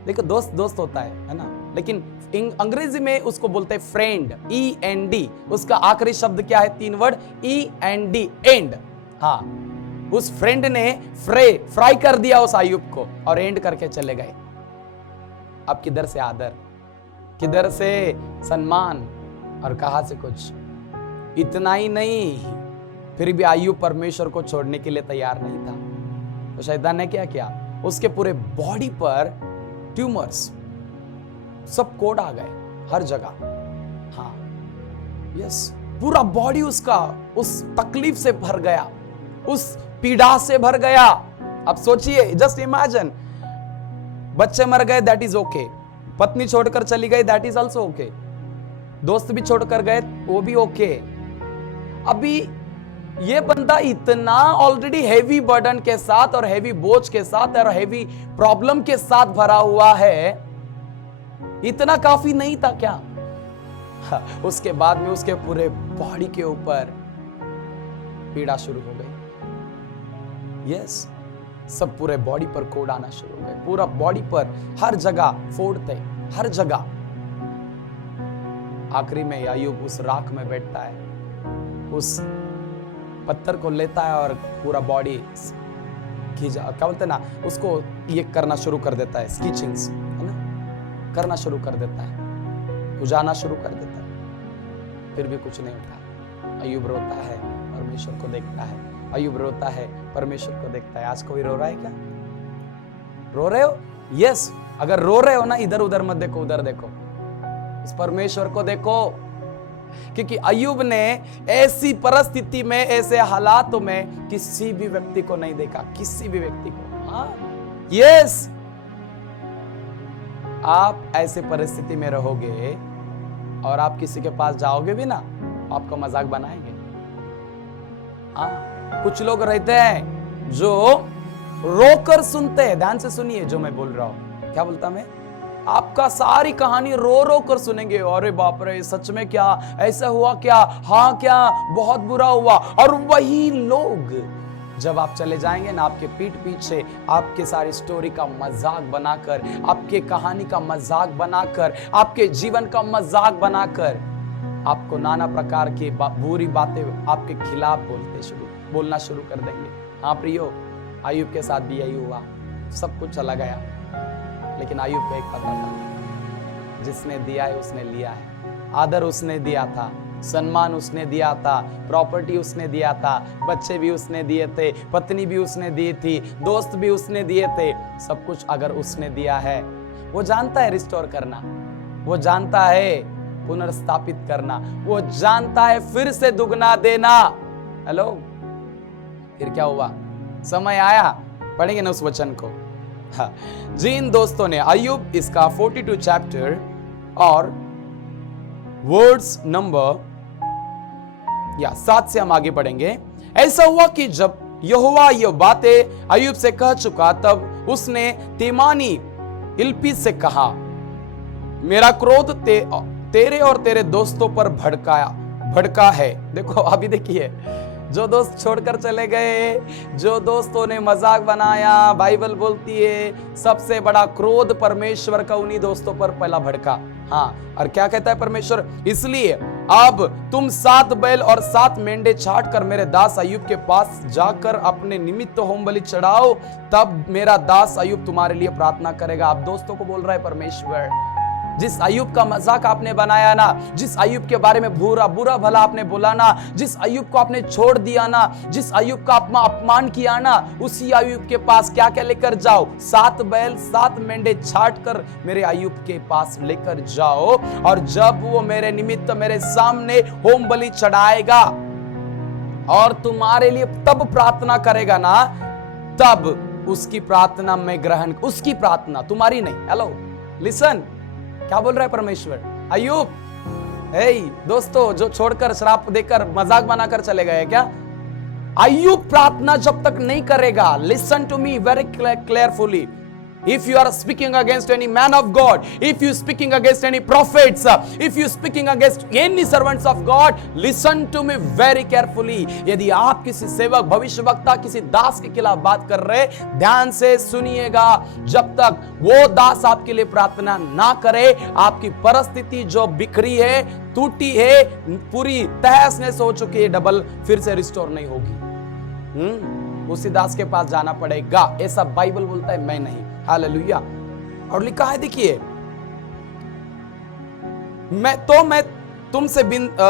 देखो दोस्त दोस्त होता है ना, लेकिन अंग्रेजी में उसको बोलते हैं फ्रेंड, END। उसका आखिरी शब्द क्या है? 3 वर्ड, END, एंड। हाँ, उस फ्रेंड ने फ्राई कर दिया उस अय्यूब को और एंड करके चले गए। अब किधर से आदर, किधर से सम्मान, और कहां से कुछ? इतना ही नहीं, फिर भी अय्यूब परमेश्वर को छोड़ने के लिए तैयार नहीं था। तो शैतान ने क्या किया? उसके पूरे बॉडी पर ट्यूमर्स, सब कोड आ गए हर जगह। हाँ, यस, पूरा बॉडी उसका उस तकलीफ से भर गया, उस पीड़ा से भर गया। अब सोचिए, जस्ट इमेजिन, बच्चे मर गए, दैट इज ओके, पत्नी छोड़कर चली गई, दैट इज ऑल्सो ओके, दोस्त भी छोड़कर गए, वो भी ओके। अभी ये बंदा इतना ऑलरेडी हेवी बर्डन के साथ और हेवी बोझ के साथ और हेवी प्रॉब्लम के साथ भरा हुआ है, इतना काफी नहीं था क्या? हाँ, उसके बाद में उसके पूरे बॉडी के ऊपर पीड़ा शुरू हो गई। यस, सब पूरे बॉडी पर कोड आना शुरू हो गए, पूरा बॉडी पर हर जगह फोड़ थे, हर जगह। आखिरी में अय्यूब उस राख में बैठता है, उस पत्थर को लेता है और पूरा बॉडी क्या बोलते ना, उसको ये करना शुरू कर देता है, स्केचिंग्स है ना, करना शुरू कर देता है, उजाना शुरू कर देता है। फिर भी कुछ नहीं होता। अय्यूब रोता है, परमेश्वर को देखता है, अय्यूब रोता है, परमेश्वर को देखता है। आज कोई रो रहा है क्या? रो रहे हो? यस, अगर रो रहे हो ना, इधर उधर मत देखो, उधर देखो, उस परमेश्वर को देखो। क्योंकि अय्यूब ने ऐसी परिस्थिति में, ऐसे हालातों में किसी भी व्यक्ति को नहीं देखा, किसी भी व्यक्ति को। हाँ, यस, आप ऐसे परिस्थिति में रहोगे और आप किसी के पास जाओगे भी ना, आपको मजाक बनाएंगे। हाँ, कुछ लोग रहते हैं जो रोकर सुनते हैं। ध्यान से सुनिए जो मैं बोल रहा हूं। क्या बोलता मैं? आपका सारी कहानी रो रो कर सुनेंगे। अरे बाप रे, सच में क्या ऐसा हुआ? क्या हाँ, क्या बहुत बुरा हुआ? और वही लोग जब आप चले जाएंगे ना, आपके पीठ पीछे आपके सारी स्टोरी का मजाक बनाकर, आपके कहानी का मजाक बनाकर, आपके जीवन का मजाक बनाकर आपको नाना प्रकार की बुरी बातें आपके खिलाफ बोलना शुरू कर देंगे। हाँ प्रियो, अय्यूब के साथ भी यही हुआ। सब कुछ चला गया, लेकिन अय्यूब को एक पता था, जिसने दिया है उसने लिया है। आदर उसने दिया था, सम्मान उसने दिया था, प्रॉपर्टी उसने दिया था, बच्चे भी उसने दिए थे, पत्नी भी उसने दी थी, दोस्त भी उसने दिए थे। सब कुछ अगर उसने दिया है, वो जानता है रिस्टोर करना, वो जानता है पुनर्स्थापित करना, वो जानता है फिर से दुगना देना। हेलो, फिर क्या हुआ? समय आया, पढ़ेंगे ना उस वचन को। हाँ, जिन दोस्तों ने अय्यूब इसका 42 चैप्टर और वर्ड्स नंबर 7 से हम आगे पढ़ेंगे। ऐसा हुआ कि जब यहोवा यह बातें अय्यूब से कह चुका, तब उसने तेमानी इल्पीज से कहा, मेरा क्रोध तेरे और तेरे दोस्तों पर भड़का है। देखो अभी देखिए, जो दोस्त छोड़कर चले गए, जो दोस्तों ने मजाक बनाया, बाइबल बोलती है सबसे बड़ा क्रोध परमेश्वर का उन्हीं दोस्तों पर पहला भड़का। हाँ, और क्या कहता है परमेश्वर? इसलिए अब तुम 7 बैल और 7 मेंढे छाट कर मेरे दास अय्यूब के पास जाकर अपने निमित्त होम बलि चढ़ाओ, तब मेरा दास अय्यूब तुम्हारे लिए प्रार्थना करेगा। आप दोस्तों को बोल रहा है परमेश्वर, जिस अय्यूब का मजाक आपने बनाया ना, जिस अय्यूब के बारे में बुरा भला आपने बोला ना, जिस अय्यूब को आपने छोड़ दिया ना, जिस अय्यूब का अपमान किया ना, उसी अय्यूब के पास क्या क्या लेकर जाओ? 7 बैल 7 मेंढे छाट कर मेरे अय्यूब के पास लेकर जाओ, और जब वो मेरे निमित्त मेरे सामने होम बलि चढ़ाएगा और तुम्हारे लिए तब प्रार्थना करेगा ना, तब उसकी प्रार्थना मैं ग्रहण, उसकी प्रार्थना, तुम्हारी नहीं। हेलो लिसन, क्या बोल रहा है परमेश्वर? अय्यूब, दोस्तों जो छोड़कर श्राप देकर मजाक बनाकर चले गए, क्या अय्यूब प्रार्थना जब तक नहीं करेगा, listen to me very clearfully, if you are speaking against any man of God, if you speaking against any prophets, if you speaking against any servants of God, listen to me very carefully। यदि आप किसी सेवक, भविष्यवक्ता, किसी दास के खिलाफ बात कर रहे, ध्यान से सुनिएगा। जब तक वो दास आपके लिए प्रार्थना ना करे, आपकी परिस्थिति जो बिखरी है, टूटी है, पूरी तहस नहस हो चुकी है, डबल फिर से रिस्टोर नहीं होगी। उसी दास के पास जाना पड़ेगा, ऐसा बाइबल बोलता है, मैं नहीं। हालेलुया। और लिखा है, देखिए, मैं तुमसे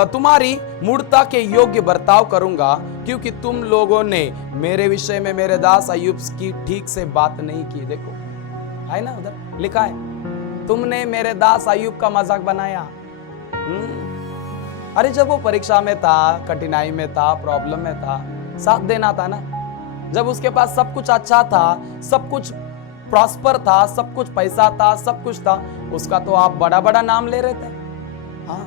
तुम्हारी मूर्ता के योग्य बर्ताव करूंगा, क्योंकि तुम लोगों ने मेरे विषय में मेरे दास अय्यूब की ठीक से बात नहीं की। देखो है ना, उधर लिखा है, तुमने मेरे दास अय्यूब का मजाक बनाया। अरे जब वो परीक्षा में था, कठिनाई में था, प्रॉब्लम में था, साथ देना था ना। जब उसके पास सब कुछ अच्छा था, सब कुछ प्रॉस्पर था, सब कुछ पैसा था, सब कुछ था, उसका तो आप बड़ा बड़ा नाम ले रहे थे। हाँ,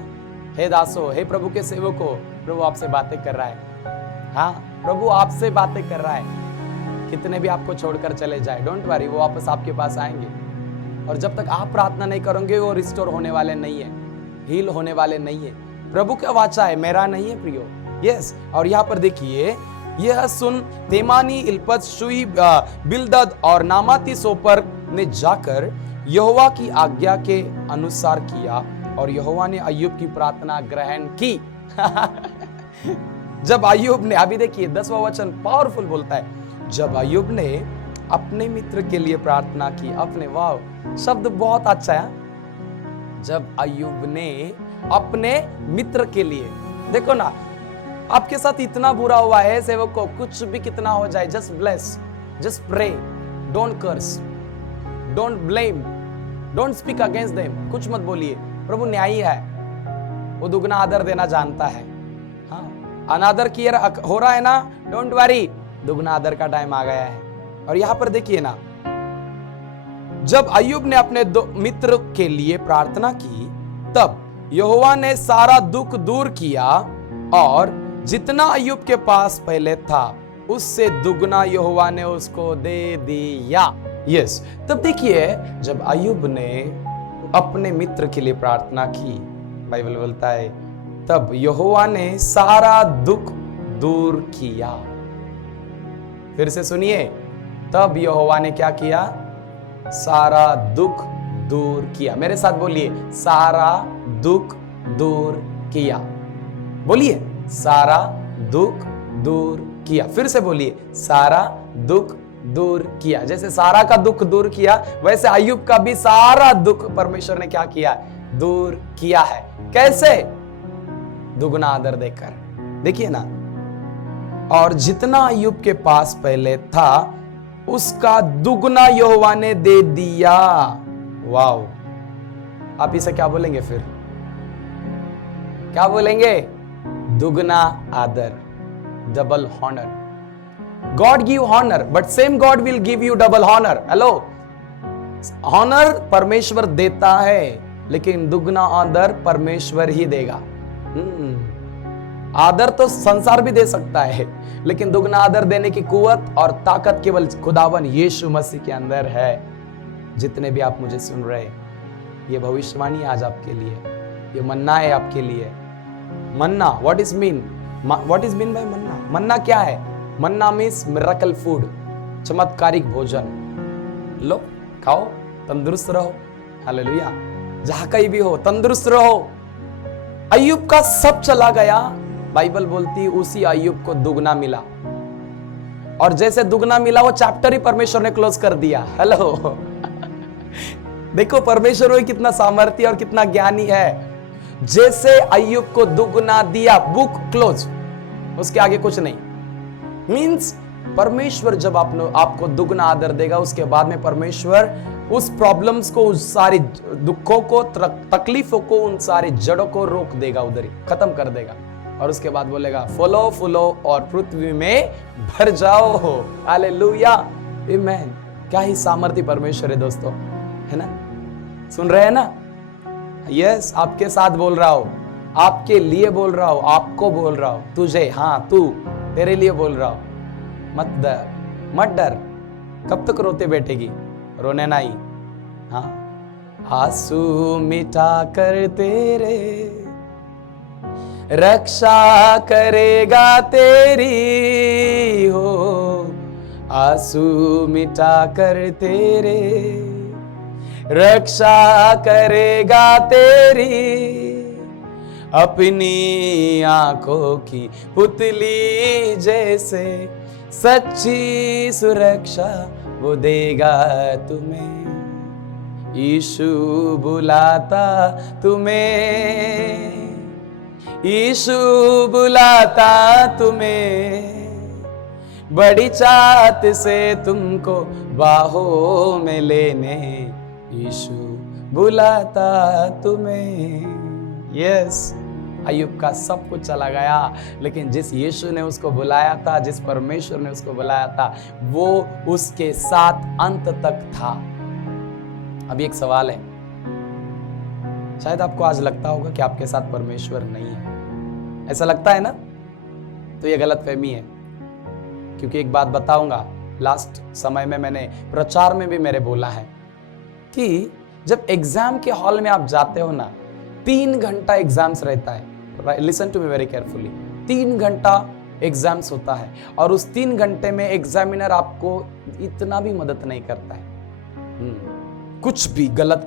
हे दासो, हे प्रभु के सेवको, प्रभु आपसे बातें कर रहा है। हाँ, प्रभु आपसे बातें कर रहा है। कितने भी आपको छोड़कर चले जाए, डोंट वरी, वो वापस आपके पास आएंगे। और जब तक आप प्रार्थना नहीं करोगे, वो रिस्टोर होने वाले नहीं है, हील होने वाले नहीं है। प्रभु का वाचा है, मेरा नहीं है प्रियो। यस, और यहाँ पर देखिए, यह सुन तेमानी, इल्पज, शुई, बिल्दद और नामाती सोपर ने जाकर यहोवा की आज्ञा के अनुसार किया, और यहोवा ने अय्यूब की प्रार्थना ग्रहण की। जब अय्यूब ने, अभी देखिए 10वां वचन पावरफुल बोलता है, जब अय्यूब ने अपने मित्र के लिए प्रार्थना की, अपने, वाह शब्द बहुत अच्छा है। जब अय्यूब ने अपने मित्र के लिए, देखो ना, आपके साथ इतना बुरा हुआ है सेवक को, कुछ भी कितना हो जाए, just bless, just pray, don't curse, don't blame, don't speak against them, कुछ मत बोलिए। प्रभु न्यायी है, वो दुगना आदर देना जानता है। हाँ, अनादर किया हो रहा है ना, डोंट वरी, दुगना आदर का टाइम आ गया है। और यहां पर देखिए ना, जब अय्यूब ने अपने मित्र के लिए प्रार्थना की, तब यहोवा ने सारा दुख दूर किया, और जितना अय्यूब के पास पहले था उससे दुगना यहोवा ने उसको दे दिया। यस, तब देखिए जब अय्यूब ने अपने मित्र के लिए प्रार्थना की, बाइबल बोलता है तब यहोवा ने सारा दुख दूर किया। फिर से सुनिए, तब यहोवा ने क्या किया? सारा दुख दूर किया। मेरे साथ बोलिए, सारा दुख दूर किया। बोलिए, सारा दुख दूर किया। फिर से बोलिए, सारा दुख दूर किया। जैसे सारा का दुख दूर किया, वैसे अय्यूब का भी सारा दुख परमेश्वर ने क्या किया? दूर किया है। कैसे? दुगना आदर देकर। देखिए ना, और जितना अय्यूब के पास पहले था उसका दुगना यहोवा ने दे दिया। वाओ! आप इसे क्या बोलेंगे फिर? क्या बोलेंगे? दुगना आदर, double honour. God give honor, but same God will give you double honor. Hello, honor परमेश्वर देता है, लेकिन दुगना आदर परमेश्वर ही देगा। आदर तो संसार भी दे सकता है, लेकिन दुगना आदर देने की कुवत और ताकत केवल खुदावन यीशु मसीह के अंदर है। जितने भी आप मुझे सुन रहे, ये भविष्यवाणी आज आपके लिए, ये मन्ना है आपके लिए। मन्ना, व्हाट इज मीन बाय मन्ना? मन्ना क्या है? मन्ना मीन्स मिरेकल फूड, चमत्कारिक भोजन। लो, खाओ, तंदुरुस्त रहो। हालेलुया। जहां कहीं भी हो तंदुरुस्त रहो। अय्यूब का सब चला गया, बाइबल बोलती उसी अय्यूब को दुगना मिला, और जैसे दुगना मिला वो चैप्टर ही परमेश्वर ने क्लोज कर दिया। हेलो देखो परमेश्वर वो कितना सामर्थ्य और कितना ज्ञानी है। जैसे अय्यूब को दुगना दिया, बुक क्लोज, उसके आगे कुछ नहीं। मीन्स परमेश्वर जब आपको दुगना आदर देगा, उसके बाद में परमेश्वर उस प्रॉब्लम्स को, उस सारे दुखों को, तकलीफों को, उन सारे जड़ों को रोक देगा, उधर ही खत्म कर देगा, और उसके बाद बोलेगा फलो फूलो और पृथ्वी में भर जाओ। हालेलुया, आमीन। क्या ही सामर्थ्य परमेश्वर है दोस्तों, है ना? सुन रहे हैं ना? यस, आपके साथ बोल रहा हूं, आपके लिए बोल रहा हूं, आपको बोल रहा हूं, तुझे, हाँ तू, तेरे लिए बोल रहा हूं। मत डर। कब तक रोते बैठेगी? रोने नहीं। हाँ, आंसू मिटा कर तेरे रक्षा करेगा तेरी हो, आंसू मिटा कर तेरे रक्षा करेगा तेरी, अपनी आंखों की पुतली जैसे सच्ची सुरक्षा वो देगा तुम्हें। यीशु बुलाता तुम्हें, यीशु बुलाता तुम्हें, बड़ी चाहत से तुमको बाहों में लेने, यीशु बुलाता तुम्हें। यस, अय्यूब का सब कुछ चला गया, लेकिन जिस यीशु ने उसको बुलाया था, जिस परमेश्वर ने उसको बुलाया था, वो उसके साथ अंत तक था। अभी एक सवाल है, शायद आपको आज लगता होगा कि आपके साथ परमेश्वर नहीं है। ऐसा लगता है ना? तो ये गलतफहमी है, क्योंकि एक बात बताऊंगा, लास्ट समय में मैंने प्रचार में भी मेरे बोला है कि जब एग्जाम के हॉल में आप जाते हो ना, 3 घंटा एग्जाम्स रहता है। Listen to me very carefully. 3 घंटा एग्जाम्स होता है, और उस 3 घंटे में एग्जामिनर आपको इतना भी मदद नहीं करता है, कुछ भी गलत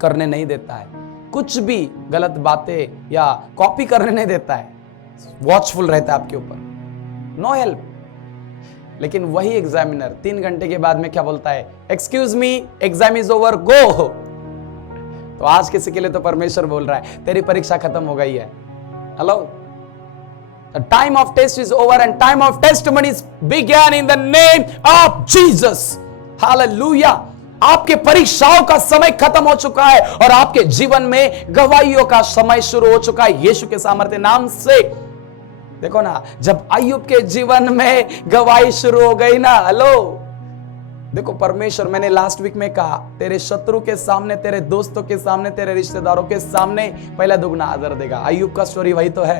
करने नहीं देता है, कुछ भी गलत बातें या कॉपी करने नहीं देता है, वॉचफुल रहता है आपके ऊपर, नो हेल्प। लेकिन वही एग्जामिनर 3 घंटे के बाद में क्या बोलता है? Excuse me, exam is over, go. तो आज किसी के लिए तो परमेश्वर बोल रहा है, तेरी परीक्षा खत्म हो गई है। Hello, the time of test is over and time of testimony began in the name of Jesus. Hallelujah. आपके परीक्षाओं का समय खत्म हो चुका है, और आपके जीवन में गवाहियों का समय शुरू हो चुका है यीशु के सामर्थ्य नाम से। देखो ना, जब अय्यूब के जीवन में गवाही शुरू हो गई ना, हेलो देखो, परमेश्वर, मैंने लास्ट वीक में कहा, तेरे शत्रु के सामने, तेरे दोस्तों के सामने, तेरे रिश्तेदारों के सामने पहला दुगना आदर देगा। अय्यूब का स्टोरी वही तो है।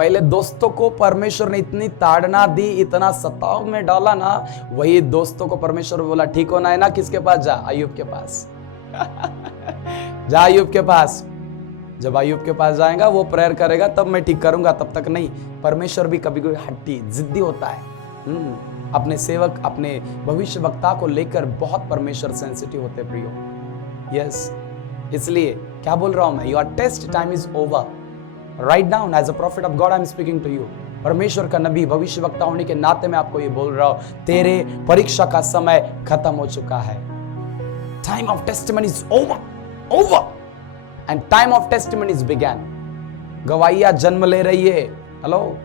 पहले दोस्तों को परमेश्वर ने इतनी ताड़ना दी, इतना सताव में डाला ना, वही दोस्तों को परमेश्वर बोला ठीक होना है ना, किसके पास जा? अय्यूब के पास। जा अय्यूब के पास। जब अय्यूब के पास जाएगा, वो प्रेयर करेगा, तब मैं ठीक करूंगा, तब तक नहीं। परमेश्वर भी कभी कोई हट्टी जिद्दी होता है। अपने सेवक, अपने भविष्य वक्ता को लेकर बहुत परमेश्वर सेंसिटिव होते प्रियो। यस, इसलिए क्या बोल रहा हूं मैं? Your test time is over. Write down, as a prophet of God I am speaking to you. परमेश्वर का नबी, भविष्य वक्ता होने के नाते मैं आपको ये बोल रहा हूं, तेरे परीक्षा का समय खत्म हो चुका है। Time of testimony is over and time of testimony is begin. गवाहियां जन्म ले रही है। हेलो,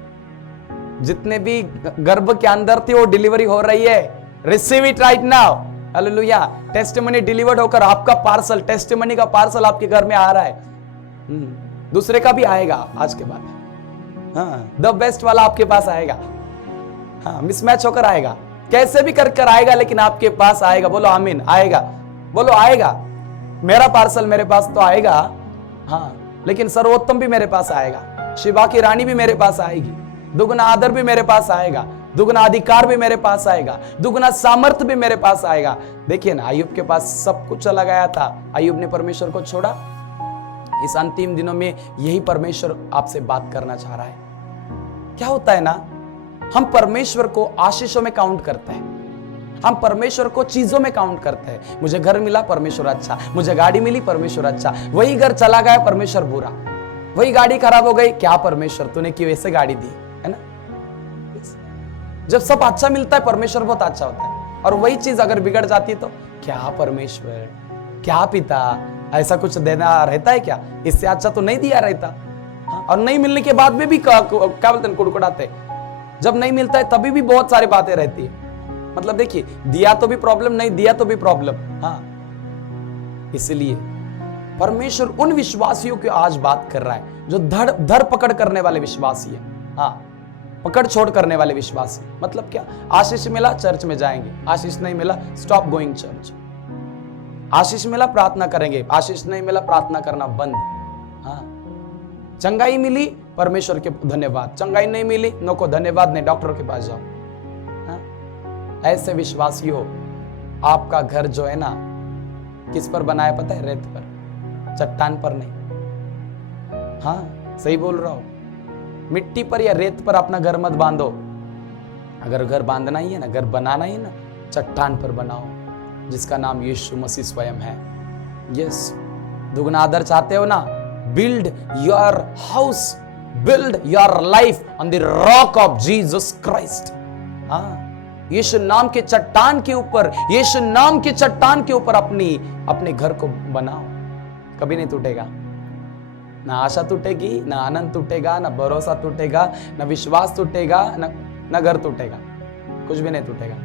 जितने भी गर्भ के अंदर थे वो डिलीवरी हो रही है। Receive it right now. Hallelujah. Testimony delivered होकर आपका पार्सल, टेस्टिमनी का पार्सल आपके घर में आ रहा है। दूसरे का भी आएगा आज के बाद। हाँ, द बेस्ट वाला आपके पास आएगा। हाँ, मिसमैच होकर आएगा, कैसे भी कर कर आएगा, लेकिन आपके पास आएगा। बोलो आमीन। आएगा, बोलो आएगा। मेरा पार्सल मेरे पास तो आएगा, हाँ, लेकिन सर्वोत्तम भी मेरे पास आएगा, शिवा की रानी भी मेरे पास आएगी, दुगना आदर भी मेरे पास आएगा, दुगना अधिकार भी मेरे पास आएगा, दुगना सामर्थ्य भी मेरे पास आएगा। देखिए ना, अय्यूब के पास सब कुछ चला गया था, अय्यूब ने परमेश्वर को छोड़ा। इस अंतिम दिनों में यही परमेश्वर आपसे बात करना चाह रहा है। क्या होता है ना, हम परमेश्वर को आशीषों में काउंट करते हैं, हम परमेश्वर को चीजों में काउंट करते हैं। मुझे घर मिला, परमेश्वर अच्छा, मुझे गाड़ी मिली, परमेश्वर अच्छा, वही घर चला गया, परमेश्वर बुरा, वही गाड़ी खराब हो गई, क्या परमेश्वर तूने क्यों ऐसे गाड़ी दी, है ना। जब सब अच्छा मिलता है, परमेश्वर बहुत अच्छा होता है, और वही चीज अगर बिगड़ जाती है तो क्या परमेश्वर, क्या पिता, ऐसा कुछ देना रहता है क्या? इससे अच्छा तो नहीं दिया रहता। हाँ, और नहीं मिलने के बाद में भी क्या बोलते हैं, कुड़कुड़ाते। जब नहीं मिलता है तभी भी बहुत सारी बातें रहती है। मतलब देखिए, दिया तो भी प्रॉब्लम, नहीं दिया तो भी प्रॉब्लम। हाँ, इसलिए परमेश्वर उन विश्वासियों की आज बात कर रहा है जो धर पकड़ करने वाले विश्वासी है। हाँ, पकड़ छोड़ करने वाले विश्वासी। मतलब क्या? आशीष मिला, चर्च में जाएंगे, आशीष नहीं मिला, स्टॉप गोइंग चर्च। आशीष मिला, प्रार्थना करेंगे, आशीष नहीं मिला, प्रार्थना करना बंद। हाँ, चंगाई मिली, परमेश्वर के धन्यवाद, चंगाई नहीं मिली, नको धन्यवाद नहीं, डॉक्टर के पास जाओ। हाँ? ऐसे विश्वासियों, आपका घर जो है ना, किस पर बना है पता है? रेत पर, चट्टान पर नहीं। हाँ, सही बोल रहा हूं। मिट्टी पर या रेत पर अपना घर मत बांधो। अगर घर बांधना ही है ना, घर बनाना ही है ना, चट्टान पर बनाओ, जिसका नाम यीशु मसीह स्वयं है। यस, दुगना आदर चाहते हो ना, build your house, build your life on the rock of Jesus Christ. हाँ, यीशु नाम के चट्टान के ऊपर, यीशु नाम के चट्टान के ऊपर अपने घर को बनाओ। कभी नहीं टूटेगा, ना आशा टूटेगी, ना आनंद टूटेगा, ना भरोसा टूटेगा, ना विश्वास टूटेगा, ना घर टूटेगा, कुछ भी नहीं टूटेगा।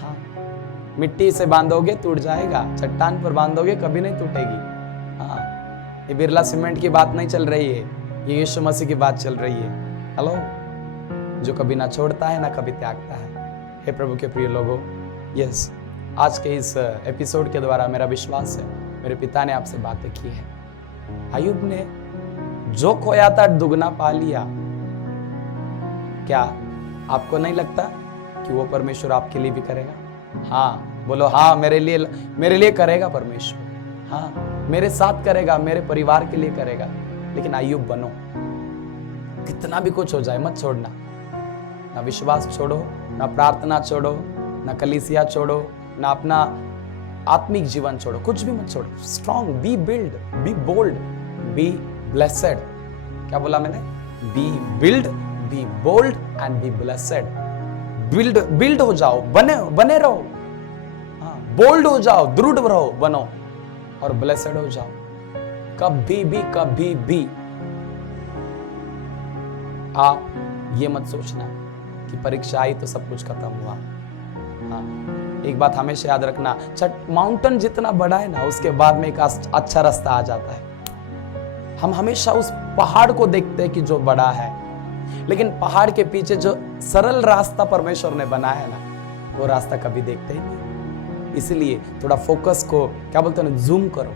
हाँ, मिट्टी से बांधोगे टूट जाएगा, चट्टान पर बांधोगे कभी नहीं टूटेगी। हाँ, ये बिरला सीमेंट की बात नहीं चल रही है, ये यीशु मसीह की बात चल रही है। हेलो, जो कभी ना छोड़ता है ना कभी त्यागता है। हे प्रभु के प्रिय लोगों, यस, आज के इस एपिसोड के द्वारा मेरा विश्वास है मेरे पिता ने आपसे बातें की है। अय्यूब ने जो खोया था दुगना पा लिया। क्या आपको नहीं लगता कि वो परमेश्वर आपके लिए भी करेगा? हाँ, बोलो हाँ, मेरे लिए करेगा परमेश्वर। हाँ, मेरे साथ करेगा, मेरे परिवार के लिए करेगा। लेकिन अय्यूब बनो, कितना भी कुछ हो जाए मत छोड़ना। ना विश्वास छोड़ो, ना प्रार्थना छोड़ो, ना कलीसिया छोड़ो, ना अपना आत्मिक जीवन छोड़ो, कुछ भी मत छोड़ो। Strong, be build, be bold, be blessed. क्या बोला मैंने? Be build, be bold and be blessed. Build हो जाओ, बने रहो। हाँ, बोल्ड हो जाओ, दृढ़ रहो, बनो, और ब्लेसेड हो जाओ। कभी भी आप ये मत सोचना कि परीक्षा आई तो सब कुछ खत्म हुआ। हाँ, एक बात हमेशा याद रखना, माउंटेन जितना बड़ा है ना, उसके बाद में एक अच्छा रास्ता आ जाता है। हम हमेशा उस पहाड़ को देखते हैं कि जो बड़ा है, लेकिन पहाड़ के पीछे जो सरल रास्ता परमेश्वर ने बनाया है ना, वो रास्ता कभी देखते ही नहीं। इसलिए थोड़ा फोकस को क्या बोलते हैं, जूम करो।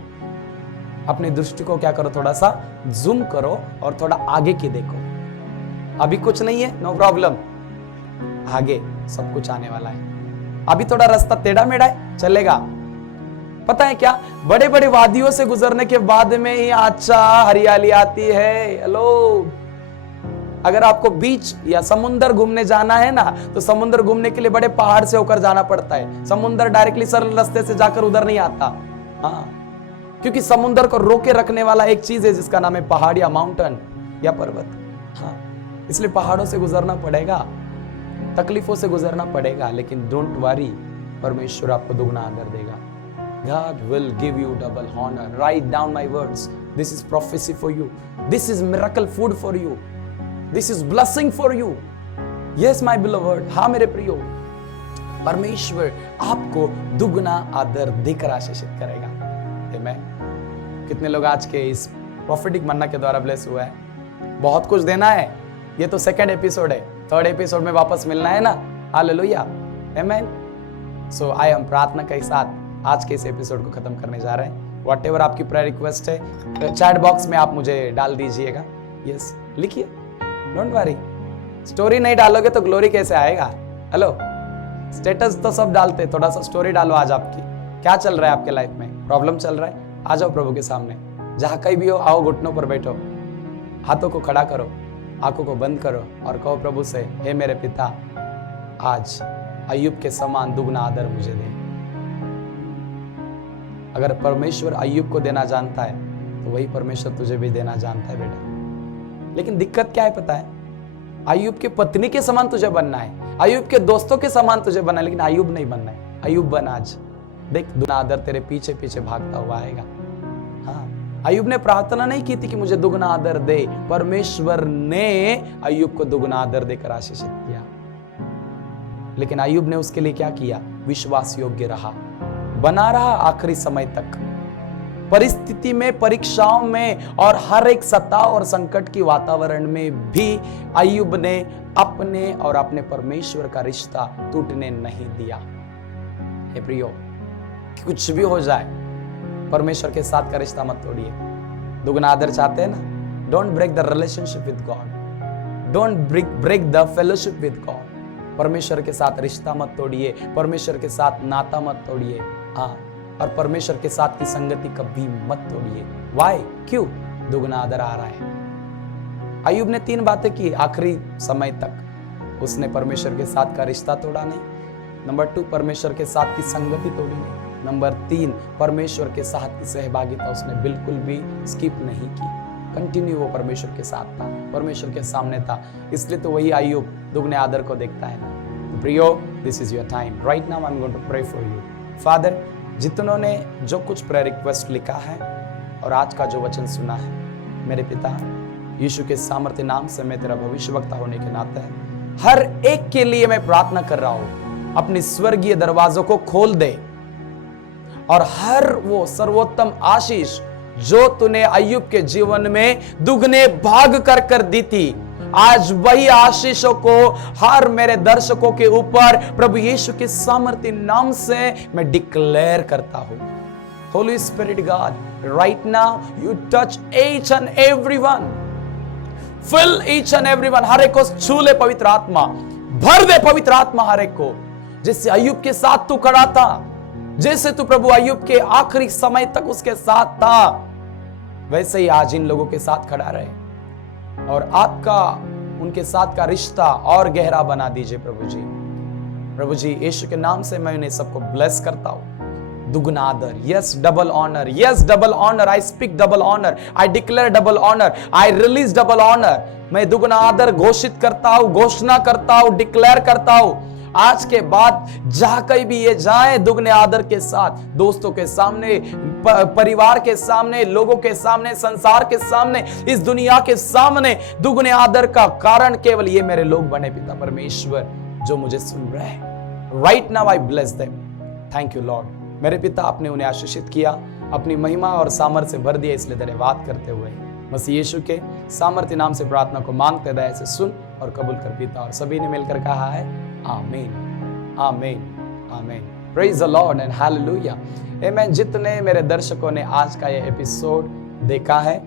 अपनी दृष्टि को क्या करो, थोड़ा सा जूम करो और थोड़ा आगे की देखो। अभी कुछ नहीं है, नो प्रॉब्लम, आगे सब कुछ आने वाला है। अभी थोड़ा रास्ता टेढ़ा मेढ़ा है, चलेगा। पता है क्या, बड़े बड़े वादियों से गुजरने के बाद में ही अच्छा हरियाली आती है। हेलो, अगर आपको बीच या समुंदर घूमने जाना है ना, तो समुंदर घूमने के लिए बड़े पहाड़ से होकर जाना पड़ता है। समुंदर डायरेक्टली सरल रास्ते से जाकर उधर नहीं आता। हाँ, क्योंकि समुंदर को रोके रखने वाला एक चीज है जिसका नाम है पहाड़ या माउंटेन या पर्वत। हाँ, इसलिए पहाड़ों से गुजरना पड़ेगा, तकलीफों से गुजरना पड़ेगा, लेकिन डोंट वरी, परमेश्वर आपको दुगना आदर देगा। God will give you double honor. Write down my words. This is prophecy for you. This is miracle food for you. This is blessing for you. Yes, my beloved. हाँ मेरे प्रियो, परमेश्वर आपको दुगना आदर देकर आशीषित करेगा। Amen. कितने लोग आज के इस प्रॉफिटिक मन्ना के द्वारा ब्लेस हुआ है? बहुत कुछ देना है। ये तो सेकंड एपिसोड है, थर्ड एपिसोड में वापस मिलना है ना। हालेलुया, आमेन। सो आई हम प्रार्थना के साथ आज के इस एपिसोड को खत्म करने जा रहे हैं। व्हाटएवर आपकी प्रेयर रिक्वेस्ट है, चैट बॉक्स में आप मुझे डाल दीजिएगा। यस, लिखिए, डोंट वरी। स्टोरी नहीं डालोगे तो ग्लोरी कैसे आएगा? हेलो, स्टेटस तो सब डालते, थोड़ा सा स्टोरी डालो। आज आपकी क्या चल रहा है? आपके लाइफ में प्रॉब्लम चल रहा है? आ जाओ प्रभु के सामने, जहां कहीं भी हो, आओ, घुटनों पर बैठो, हाथों को खड़ा करो, आंखों को बंद करो और कहो प्रभु से, हे मेरे पिता, आज अय्यूब के समान दुगना आदर मुझे दे। अगर परमेश्वर अय्यूब को देना जानता है तो वही परमेश्वर तुझे भी देना जानता है बेटा। लेकिन दिक्कत क्या है पता है? अय्यूब की पत्नी के समान तुझे बनना है, अय्यूब के दोस्तों के समान तुझे बनना है, लेकिन अय्यूब नहीं बनना है। अय्यूब बन आज, देख दुगना आदर तेरे पीछे पीछे भागता हुआ आएगा। हाँ, अय्यूब ने प्रार्थना नहीं की थी कि मुझे दुगना आदर दे, परमेश्वर ने अय्यूब को दुगना आदर देकर आशीषित किया। लेकिन अय्यूब ने उसके लिए क्या किया? विश्वास योग्य रहा, बना रहा आखिरी समय तक। परिस्थिति में, परीक्षाओं में और हर एक सताव और संकट की वातावरण में भी अय्यूब ने अपने और अपने परमेश्वर का रिश्ता टूटने नहीं दिया। हे प्रियो, कुछ भी हो जाए, परमेश्वर के साथ का रिश्ता मत तोड़िए। दुगना आदर चाहते हैं ना? Don't break the relationship with God, don't break the fellowship with God. परमेश्वर के साथ रिश्ता मत तोड़िए, परमेश्वर के साथ नाता मत तोड़िए। हाँ, और परमेश्वर के साथ की संगति कभी मत तोड़िए। वाई? क्यों? दुगना आदर आ रहा है। अय्यूब ने 3 बातें की आखिरी समय तक। उसने परमेश्वर के साथ का रिश्ता तोड़ा नहीं। नंबर 2, परमेश्वर के साथ की संगति तोड़ी नहीं। नंबर 3, परमेश्वर के साथ की सहभागिता उसने बिल्कुल भी स्किप नहीं की। कंटिन्यू वो परमेश्वर के साथ था, परमेश्वर के सामने था। इसलिए तो वही अय्यूब दुगने आदर को देखता है ना। प्रियो, this is your time. Right now I am going to pray for you. Father, जितनों ने जो कुछ प्रेयर रिक्वेस्ट लिखा है और आज का जो वचन सुना है, मेरे पिता यीशु के सामर्थ्य नाम से मैं तेरा भविष्यवक्ता होने के नाते हर एक के लिए मैं प्रार्थना कर रहा हूं, अपनी स्वर्गीय दरवाजों को खोल दे और हर वो सर्वोत्तम आशीष जो तूने अय्यूब के जीवन में दुगने भाग कर दी थी, आज वही आशीषों को हर मेरे दर्शकों के ऊपर प्रभु यीशु के सामर्थ्य नाम से मैं डिक्लेयर करता हूं। Holy spirit God, right now you touch each and everyone, fill each and everyone. हर एक को छू ले पवित्र आत्मा, भर दे पवित्र आत्मा हर एक को। जैसे अय्यूब के साथ तू खड़ा था, जैसे तू प्रभु अय्यूब के आखिरी समय तक उसके साथ था, वैसे ही आज इन लोगों के साथ खड़ा रहे और आपका उनके साथ का रिश्ता और गहरा बना दीजिए प्रभु जी। प्रभु जी, यीशु के नाम से मैं इन्हें सबको ब्लेस करता हूं। दुगना आदर, yes double honour, yes double honour. I speak double honour, I declare double honour, I release double honour. मैं दुगना आदर घोषित करता हूं, घोषणा करता हूं, डिक्लेयर करता हूं। आज के बाद जहां कहीं भी ये जाए, दुगने आदर के साथ, दोस्तों के सामने, परिवार के सामने, लोगों के सामने, संसार के सामने, इस दुनिया के सामने, दुगने आदर का कारण केवल ये मेरे लोग बने पिता परमेश्वर जो मुझे सुन रहे हैं। Right now I bless them. Thank you Lord. मेरे पिता, आपने उन्हें आशीषित किया, अपनी महिमा और सामर्थ्य से भर दिया, इसलिए धन्यवाद करते हुए मसीह यीशु के सामर्थ्य नाम से प्रार्थना को मांगते, दया से सुन और कबूल कर पिता। और सभी ने मिलकर कहा है आमीन, आमीन, आमीन। Praise the Lord and hallelujah, आमीन। जितने मेरे दर्शकों ने आज का ये एपिसोड देखा है,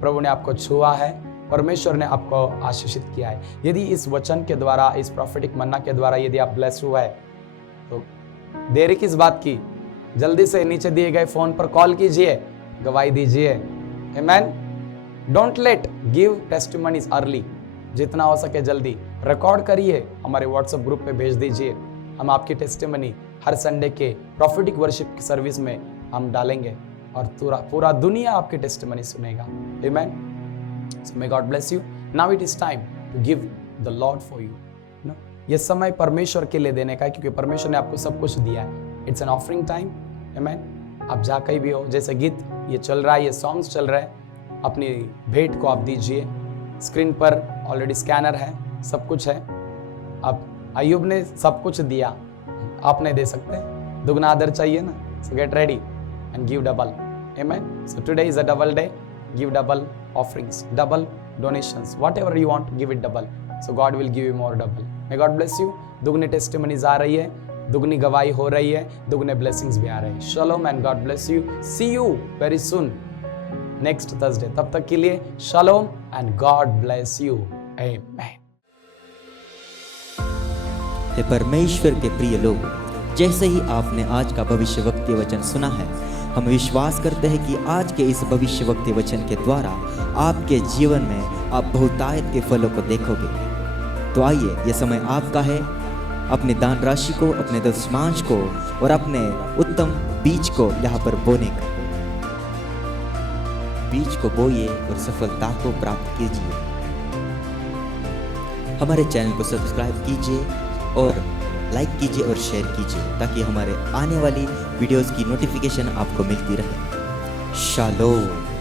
प्रभु ने आपको छुआ है, परमेश्वर ने आपको आशीषित किया है। यदि इस वचन के द्वारा, इस प्रॉफिटिक मन्ना के द्वारा यदि आप ब्लेस हुआ है तो देरी किस बात की, जल्दी से नीचे दिए गए फोन पर कॉल कीजिए, गवाही दीजिए। Amen. Don't let, give testimonies early, जितना हो सके जल्दी रिकॉर्ड करिए, हमारे व्हाट्सएप ग्रुप पे भेज दीजिए। हम आपकी टेस्टिमनी हर संडे के प्रॉफिटिक वर्शिप सर्विस में हम डालेंगे और पूरा दुनिया आपकी टेस्टिमनी सुनेगा। Amen. So may God bless you. Now it is time to give the Lord for you. ये समय परमेश्वर के लिए देने का है, क्योंकि परमेश्वर ने आपको सब कुछ दिया है। It's an offering time. Amen. आप जहाँ कहीं भी हो, जैसे गीत ये चल रहा है, ये सॉन्ग्स चल रहे हैं, अपनी भेंट को आप दीजिए। स्क्रीन पर ऑलरेडी स्कैनर है, सब कुछ है। अब अय्यूब ने सब कुछ दिया, आप नहीं दे सकते, दुगना आदर चाहिए ना। सो get ready and give double. Amen. So today is a double day. Give double offerings, double donations, whatever you want, give it double. So God will give you more double. May God bless you. दुगनी testimonies आ रही है, दुगनी गवाही हो रही है, दुगने blessings भी आ रहे हैं। Shalom and God bless you. See you very soon next Thursday. तब तक के लिए shalom and God bless you. Amen. हे परमेश्वर के प्रिय लोग, जैसे ही आपने आज का भविष्यवक्ति वचन सुना है, हम विश्वास करते हैं कि आज के इस भविष्यवक्ति वचन के द्वारा आपके जीवन में आप बहुतायत के फलों को देखोगे। तो आइए, यह समय आपका है अपने दान राशि को, अपने दशमांश को और अपने उत्तम बीज को यहाँ पर बोने का। बीज को बोइए और सफलता को प्राप्त कीजिए। हमारे चैनल को सब्सक्राइब कीजिए और लाइक कीजिए और शेयर कीजिए, ताकि हमारे आने वाली वीडियोस की नोटिफिकेशन आपको मिलती रहे। शालोम।